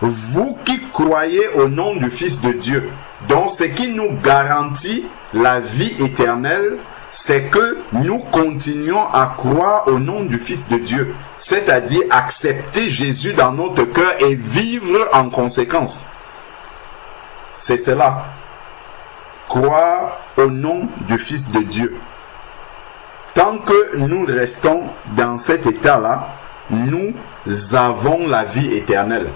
vous qui croyez au nom du Fils de Dieu. Donc ce qui nous garantit la vie éternelle, c'est que nous continuons à croire au nom du Fils de Dieu, c'est-à-dire accepter Jésus dans notre cœur et vivre en conséquence. C'est cela. Croire au nom du Fils de Dieu. Tant que nous restons dans cet état-là, nous avons la vie éternelle.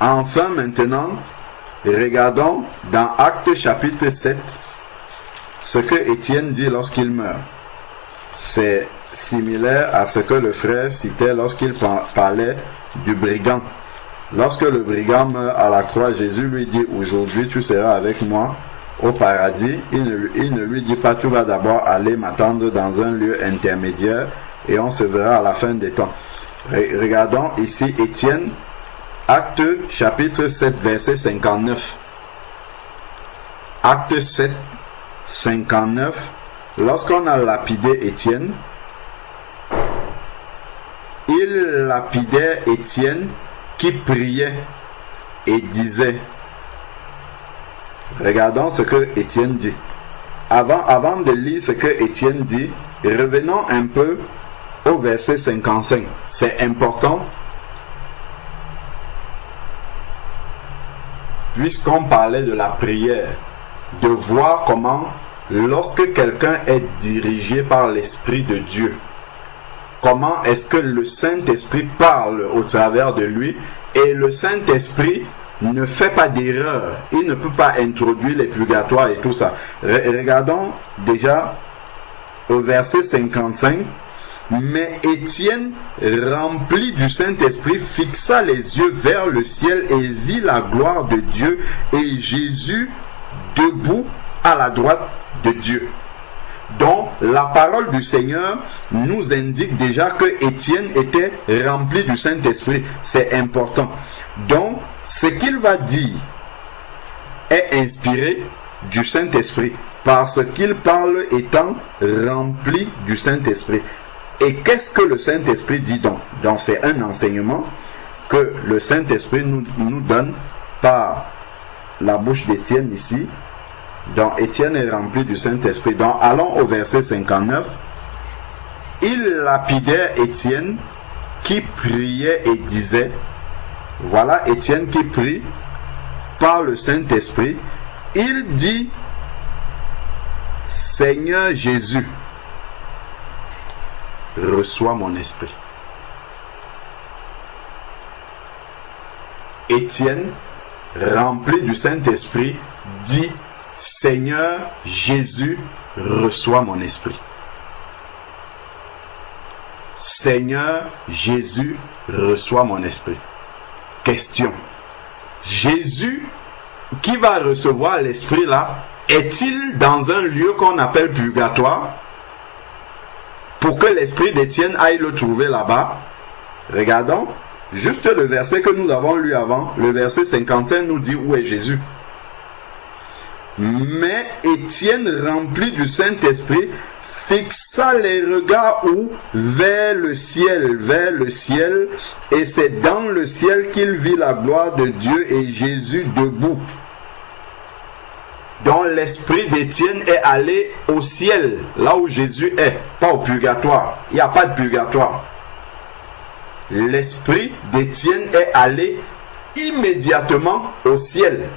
Enfin maintenant, regardons dans Actes chapitre 7 ce que Étienne dit lorsqu'il meurt. C'est similaire à ce que le frère citait lorsqu'il parlait du brigand. Lorsque le brigand meurt à la croix, Jésus lui dit, aujourd'hui tu seras avec moi au paradis. Il ne lui dit pas, tu vas d'abord aller m'attendre dans un lieu intermédiaire et on se verra à la fin des temps. Regardons ici Étienne, Acte chapitre 7 verset 59. Acte 7 59. Lorsqu'on a lapidé Étienne, il lapidait Étienne qui priait et disait, regardons ce que Étienne dit. Avant de lire ce que Étienne dit, revenons un peu au verset 55. C'est important. Puisqu'on parlait de la prière, de voir comment, lorsque quelqu'un est dirigé par l'Esprit de Dieu, comment est-ce que le Saint-Esprit parle au travers de lui, et le Saint-Esprit ne fait pas d'erreur, il ne peut pas introduire les purgatoires et tout ça. Regardons déjà au verset 55, Mais Étienne, rempli du Saint-Esprit, fixa les yeux vers le ciel et vit la gloire de Dieu et Jésus debout à la droite de Dieu. Donc, la parole du Seigneur nous indique déjà que Étienne était rempli du Saint-Esprit. C'est important. Donc, ce qu'il va dire est inspiré du Saint-Esprit parce qu'il parle étant rempli du Saint-Esprit. Et qu'est-ce que le Saint-Esprit dit donc? Donc, c'est un enseignement que le Saint-Esprit nous donne par la bouche d'Étienne ici. Donc, Étienne est rempli du Saint-Esprit. Donc, allons au verset 59. Il lapidait Étienne qui priait et disait, voilà Étienne qui prie par le Saint-Esprit. Il dit, Seigneur Jésus, reçois mon esprit. Étienne, rempli du Saint-Esprit, dit, Seigneur Jésus, reçois mon esprit. Seigneur Jésus, reçois mon esprit. Question. Jésus, qui va recevoir l'esprit là, est-il dans un lieu qu'on appelle purgatoire pour que l'esprit d'Étienne aille le trouver là-bas? Regardons juste le verset que nous avons lu avant. Le verset 55 nous dit où est Jésus. Mais Étienne, rempli du Saint-Esprit, fixa les regards où? Vers le ciel, et c'est dans le ciel qu'il vit la gloire de Dieu et Jésus debout. Donc l'esprit d'Étienne est allé au ciel, là où Jésus est, pas au purgatoire. Il n'y a pas de purgatoire. L'esprit d'Étienne est allé immédiatement au ciel.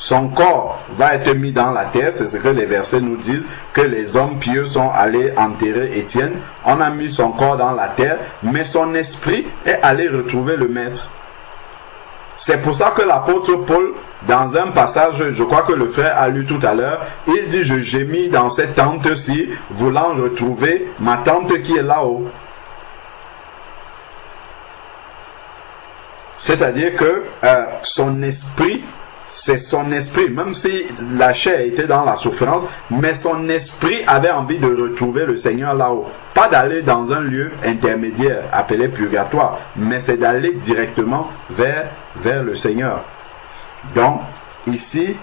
Son corps va être mis dans la terre, c'est ce que les versets nous disent, que les hommes pieux sont allés enterrer Étienne. On a mis son corps dans la terre, mais son esprit est allé retrouver le Maître. C'est pour ça que l'apôtre Paul, dans un passage, je crois que le frère a lu tout à l'heure, il dit, je gémis dans cette tente-ci, voulant retrouver ma tante qui est là-haut. C'est-à-dire que son esprit, c'est son esprit, même si la chair était dans la souffrance, mais son esprit avait envie de retrouver le Seigneur là-haut. Pas d'aller dans un lieu intermédiaire appelé purgatoire, mais c'est d'aller directement vers le Seigneur. Donc, ici,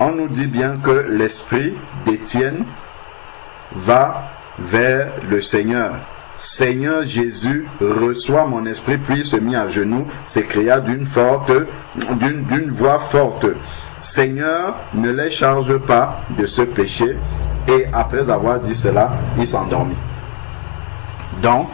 on nous dit bien que l'esprit d'Étienne va vers le Seigneur. Seigneur Jésus, reçois mon esprit, puis se mit à genoux, s'écria d'une voix forte, Seigneur, ne les charge pas de ce péché. Et après avoir dit cela, il s'endormit. Donc,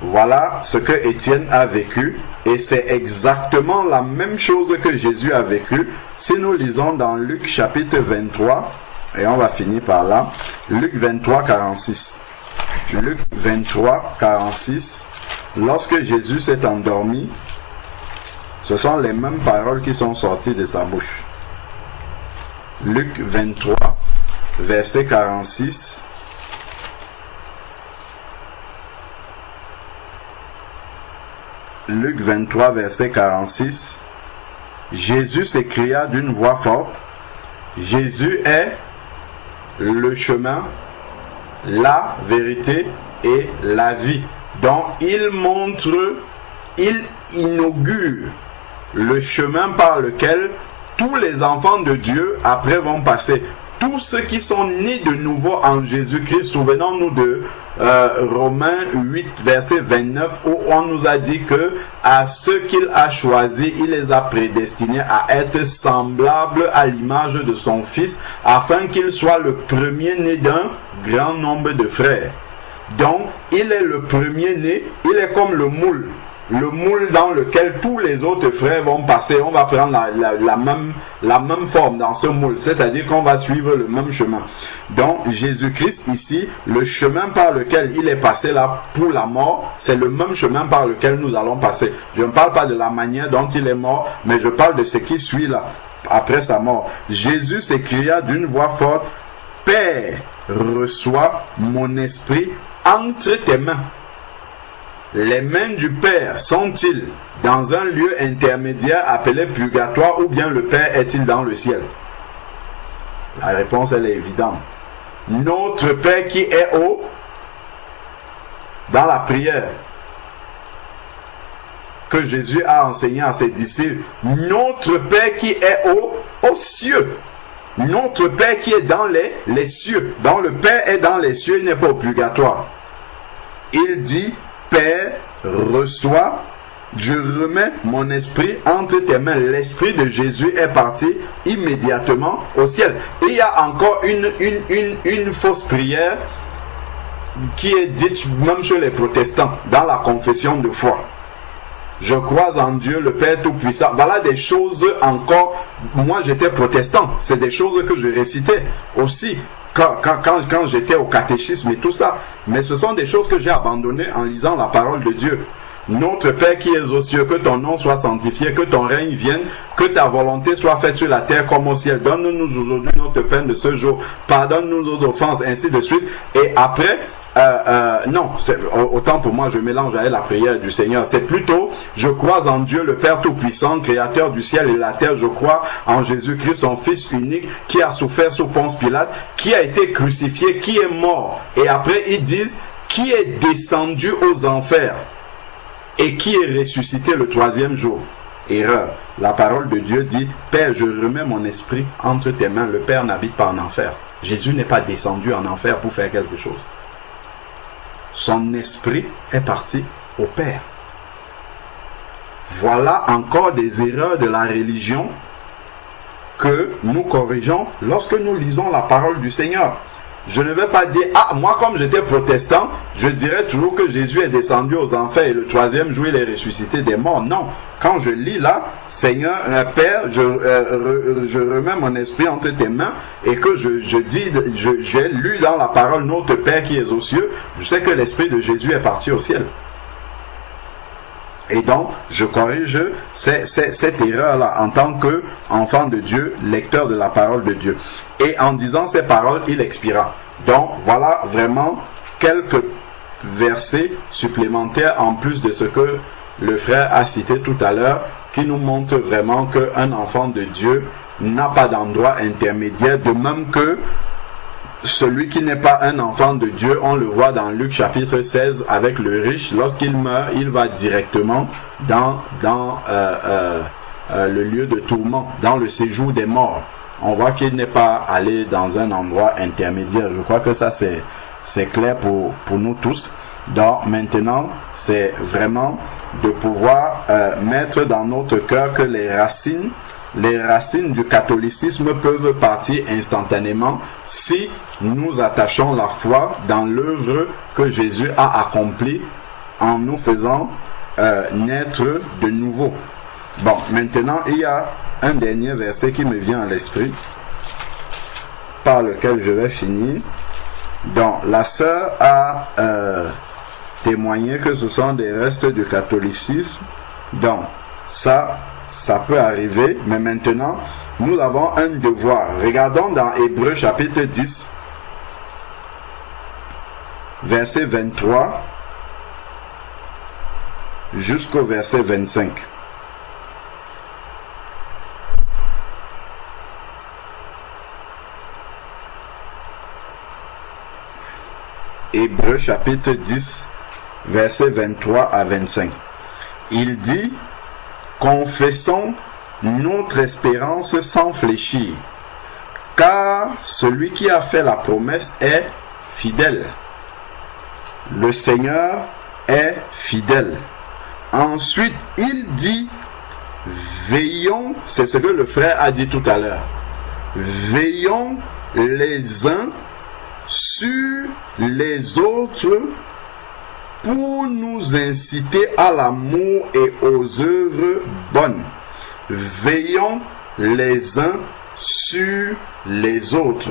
voilà ce que Étienne a vécu, et c'est exactement la même chose que Jésus a vécu. Si nous lisons dans Luc chapitre 23, et on va finir par là, Luc 23, 46. Luc 23, 46, lorsque Jésus s'est endormi, ce sont les mêmes paroles qui sont sorties de sa bouche. Luc 23, verset 46. Luc 23, verset 46. Jésus s'écria d'une voix forte, Jésus est le chemin, la vérité et la vie. Donc il inaugure le chemin par lequel tous les enfants de Dieu après vont passer. Tous ceux qui sont nés de nouveau en Jésus-Christ, souvenons-nous de Romains 8, verset 29, où on nous a dit que à ceux qu'il a choisis, il les a prédestinés à être semblables à l'image de son Fils, afin qu'il soit le premier-né d'un grand nombre de frères. Donc, il est le premier-né, il est comme le moule dans lequel tous les autres frères vont passer. On va prendre la même forme dans ce moule, c'est-à-dire qu'on va suivre le même chemin. Donc Jésus-Christ ici, le chemin par lequel il est passé là pour la mort, c'est le même chemin par lequel nous allons passer. Je ne parle pas de la manière dont il est mort, mais je parle de ce qui suit là, après sa mort. Jésus s'écria d'une voix forte, Père, reçois mon esprit entre tes mains. Les mains du Père sont-ils dans un lieu intermédiaire appelé purgatoire ou bien le Père est-il dans le ciel? La réponse, elle est évidente. Notre Père qui est dans la prière que Jésus a enseigné à ses disciples, notre Père qui est aux cieux. Notre Père qui est dans les cieux. Donc le Père est dans les cieux, il n'est pas au purgatoire. Il dit, Père, reçois, je remets mon esprit entre tes mains. L'esprit de Jésus est parti immédiatement au ciel. Et il y a encore une fausse prière qui est dite même chez les protestants dans la confession de foi. Je crois en Dieu, le Père Tout-Puissant. Voilà des choses encore. Moi, j'étais protestant. C'est des choses que je récitais aussi quand j'étais au catéchisme et tout ça. Mais ce sont des choses que j'ai abandonnées en lisant la parole de Dieu. Notre Père qui es aux cieux, que ton nom soit sanctifié, que ton règne vienne, que ta volonté soit faite sur la terre comme au ciel. Donne-nous aujourd'hui notre pain de ce jour. Pardonne-nous nos offenses, ainsi de suite. Et après, non, autant pour moi, je mélange avec la prière du Seigneur. C'est plutôt, je crois en Dieu, le Père Tout-Puissant, Créateur du ciel et de la terre. Je crois en Jésus-Christ, son Fils unique, qui a souffert sous Ponce Pilate, qui a été crucifié, qui est mort. Et après, ils disent, qui est descendu aux enfers et qui est ressuscité le troisième jour. Erreur. La parole de Dieu dit, Père, je remets mon esprit entre tes mains. Le Père n'habite pas en enfer. Jésus n'est pas descendu en enfer pour faire quelque chose. Son esprit est parti au Père. Voilà encore des erreurs de la religion que nous corrigeons lorsque nous lisons la parole du Seigneur. Je ne vais pas dire, moi comme j'étais protestant, je dirais toujours que Jésus est descendu aux enfers et le troisième jour il est ressuscité des morts. Non, quand je lis là, Seigneur, Père, je remets mon esprit entre tes mains et que j'ai lu dans la parole notre Père qui est aux cieux, je sais que l'esprit de Jésus est parti au ciel. Et donc, je corrige cette erreur-là en tant qu'enfant de Dieu, lecteur de la parole de Dieu. Et en disant ces paroles, il expira. Donc, voilà vraiment quelques versets supplémentaires en plus de ce que le frère a cité tout à l'heure, qui nous montrent vraiment qu'un enfant de Dieu n'a pas d'endroit intermédiaire, de même que celui qui n'est pas un enfant de Dieu, on le voit dans Luc chapitre 16 avec le riche, lorsqu'il meurt, il va directement dans le lieu de tourment, dans le séjour des morts. On voit qu'il n'est pas allé dans un endroit intermédiaire. Je crois que ça c'est clair pour nous tous. Donc maintenant, c'est vraiment de pouvoir mettre dans notre cœur que les racines du catholicisme peuvent partir instantanément si nous attachons la foi dans l'œuvre que Jésus a accomplie en nous faisant naître de nouveau. Bon, maintenant, il y a un dernier verset qui me vient à l'esprit, par lequel je vais finir. Donc, la sœur a témoigné que ce sont des restes du catholicisme. Donc, ça peut arriver, mais maintenant, nous avons un devoir. Regardons dans Hébreux chapitre 10, verset 23 jusqu'au verset 25. Hébreux chapitre 10, verset 23 à 25. Il dit, confessons notre espérance sans fléchir, car celui qui a fait la promesse est fidèle. Le Seigneur est fidèle. Ensuite, il dit, veillons, c'est ce que le frère a dit tout à l'heure, veillons les uns sur les autres pour nous inciter à l'amour et aux œuvres bonnes. Veillons les uns sur les autres.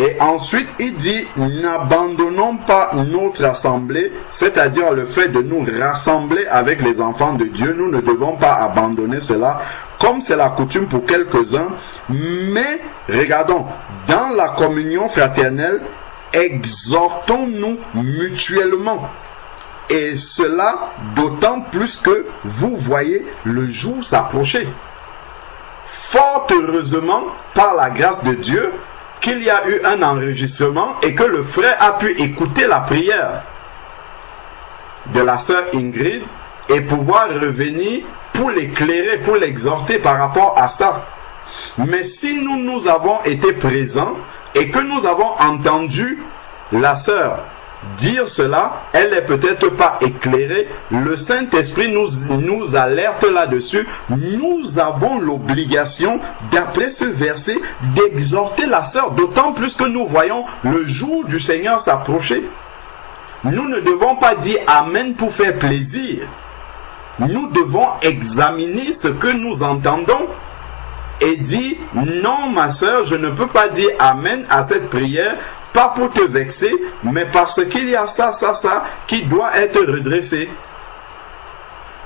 Et ensuite, il dit, n'abandonnons pas notre assemblée, c'est-à-dire le fait de nous rassembler avec les enfants de Dieu. Nous ne devons pas abandonner cela, comme c'est la coutume pour quelques-uns. Mais, regardons, dans la communion fraternelle, exhortons-nous mutuellement. Et cela d'autant plus que vous voyez le jour s'approcher. Fort heureusement, par la grâce de Dieu, qu'il y a eu un enregistrement et que le frère a pu écouter la prière de la sœur Ingrid et pouvoir revenir pour l'éclairer, pour l'exhorter par rapport à ça. Mais si nous avons été présents et que nous avons entendu la sœur dire cela, elle n'est peut-être pas éclairée, le Saint-Esprit nous alerte là-dessus. Nous avons l'obligation, d'après ce verset, d'exhorter la sœur, d'autant plus que nous voyons le jour du Seigneur s'approcher. Nous ne devons pas dire Amen pour faire plaisir. Nous devons examiner ce que nous entendons et dire non, ma sœur, je ne peux pas dire Amen à cette prière, pas pour te vexer, mais parce qu'il y a ça qui doit être redressé.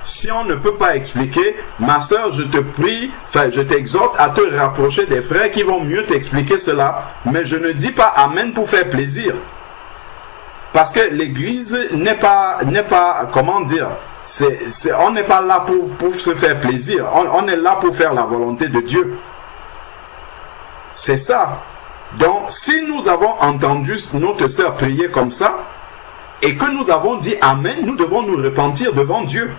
Si on ne peut pas expliquer, ma sœur, je te prie, je t'exhorte à te rapprocher des frères qui vont mieux t'expliquer cela. Mais je ne dis pas Amen pour faire plaisir. Parce que l'église n'est pas, comment dire, on n'est pas là pour se faire plaisir. On est là pour faire la volonté de Dieu. C'est ça. Donc, si nous avons entendu notre sœur prier comme ça, et que nous avons dit Amen, nous devons nous repentir devant Dieu.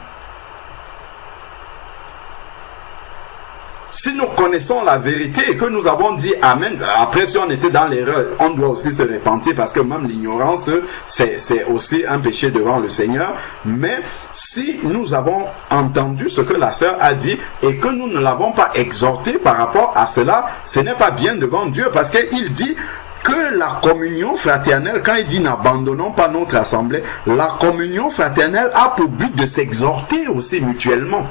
Si nous connaissons la vérité et que nous avons dit Amen, après si on était dans l'erreur, on doit aussi se repentir parce que même l'ignorance, c'est aussi un péché devant le Seigneur. Mais si nous avons entendu ce que la sœur a dit et que nous ne l'avons pas exhorté par rapport à cela, ce n'est pas bien devant Dieu parce qu'il dit que la communion fraternelle, quand il dit n'abandonnons pas notre assemblée, la communion fraternelle a pour but de s'exhorter aussi mutuellement.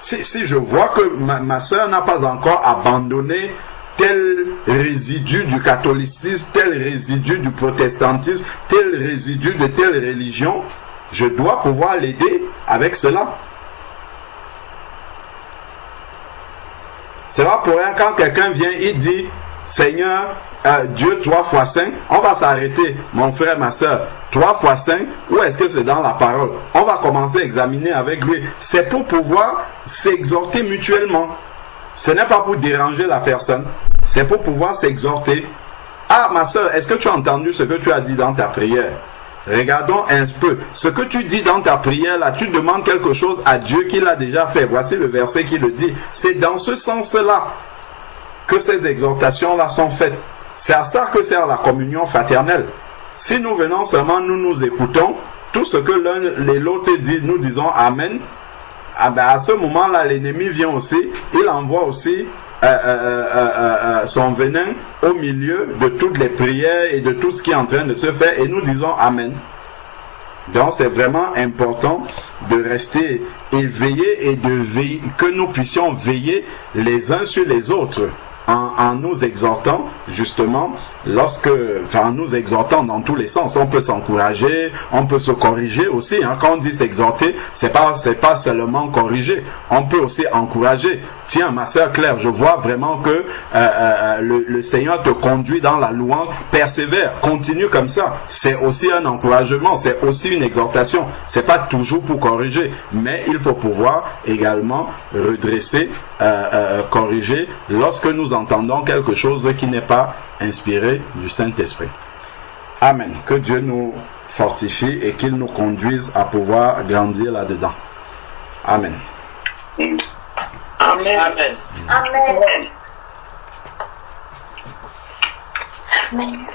Si je vois que ma soeur n'a pas encore abandonné tel résidu du catholicisme, tel résidu du protestantisme, tel résidu de telle religion, je dois pouvoir l'aider avec cela. C'est pas pour rien quand quelqu'un vient et dit Seigneur, Dieu 3 fois 5, on va s'arrêter, mon frère, ma soeur. 3 fois 5, ou est-ce que c'est dans la parole? On va commencer à examiner avec lui. C'est pour pouvoir s'exhorter mutuellement. Ce n'est pas pour déranger la personne. C'est pour pouvoir s'exhorter. Ah, ma soeur, est-ce que tu as entendu ce que tu as dit dans ta prière? Regardons un peu. Ce que tu dis dans ta prière, là, tu demandes quelque chose à Dieu qu'il a déjà fait. Voici le verset qui le dit. C'est dans ce sens-là que ces exhortations-là sont faites. C'est à ça que sert la communion fraternelle. Si nous venons seulement, nous écoutons, tout ce que l'un et l'autre dit, nous disons Amen, à ce moment-là, l'ennemi vient aussi, il envoie aussi son venin au milieu de toutes les prières et de tout ce qui est en train de se faire, et nous disons Amen. Donc c'est vraiment important de rester éveillés et que nous puissions veiller les uns sur les autres. En nous exhortant, justement, en nous exhortant dans tous les sens, on peut s'encourager, on peut se corriger aussi. Quand on dit s'exhorter, c'est pas seulement corriger, on peut aussi encourager. Tiens, ma sœur Claire, je vois vraiment que le Seigneur te conduit dans la louange, persévère, continue comme ça. C'est aussi un encouragement, c'est aussi une exhortation. C'est pas toujours pour corriger, mais il faut pouvoir également redresser, corriger lorsque nous entendons quelque chose qui n'est pas inspiré du Saint-Esprit. Amen. Que Dieu nous fortifie et qu'il nous conduise à pouvoir grandir là-dedans. Amen. Amen. Amen. Amen. Amen.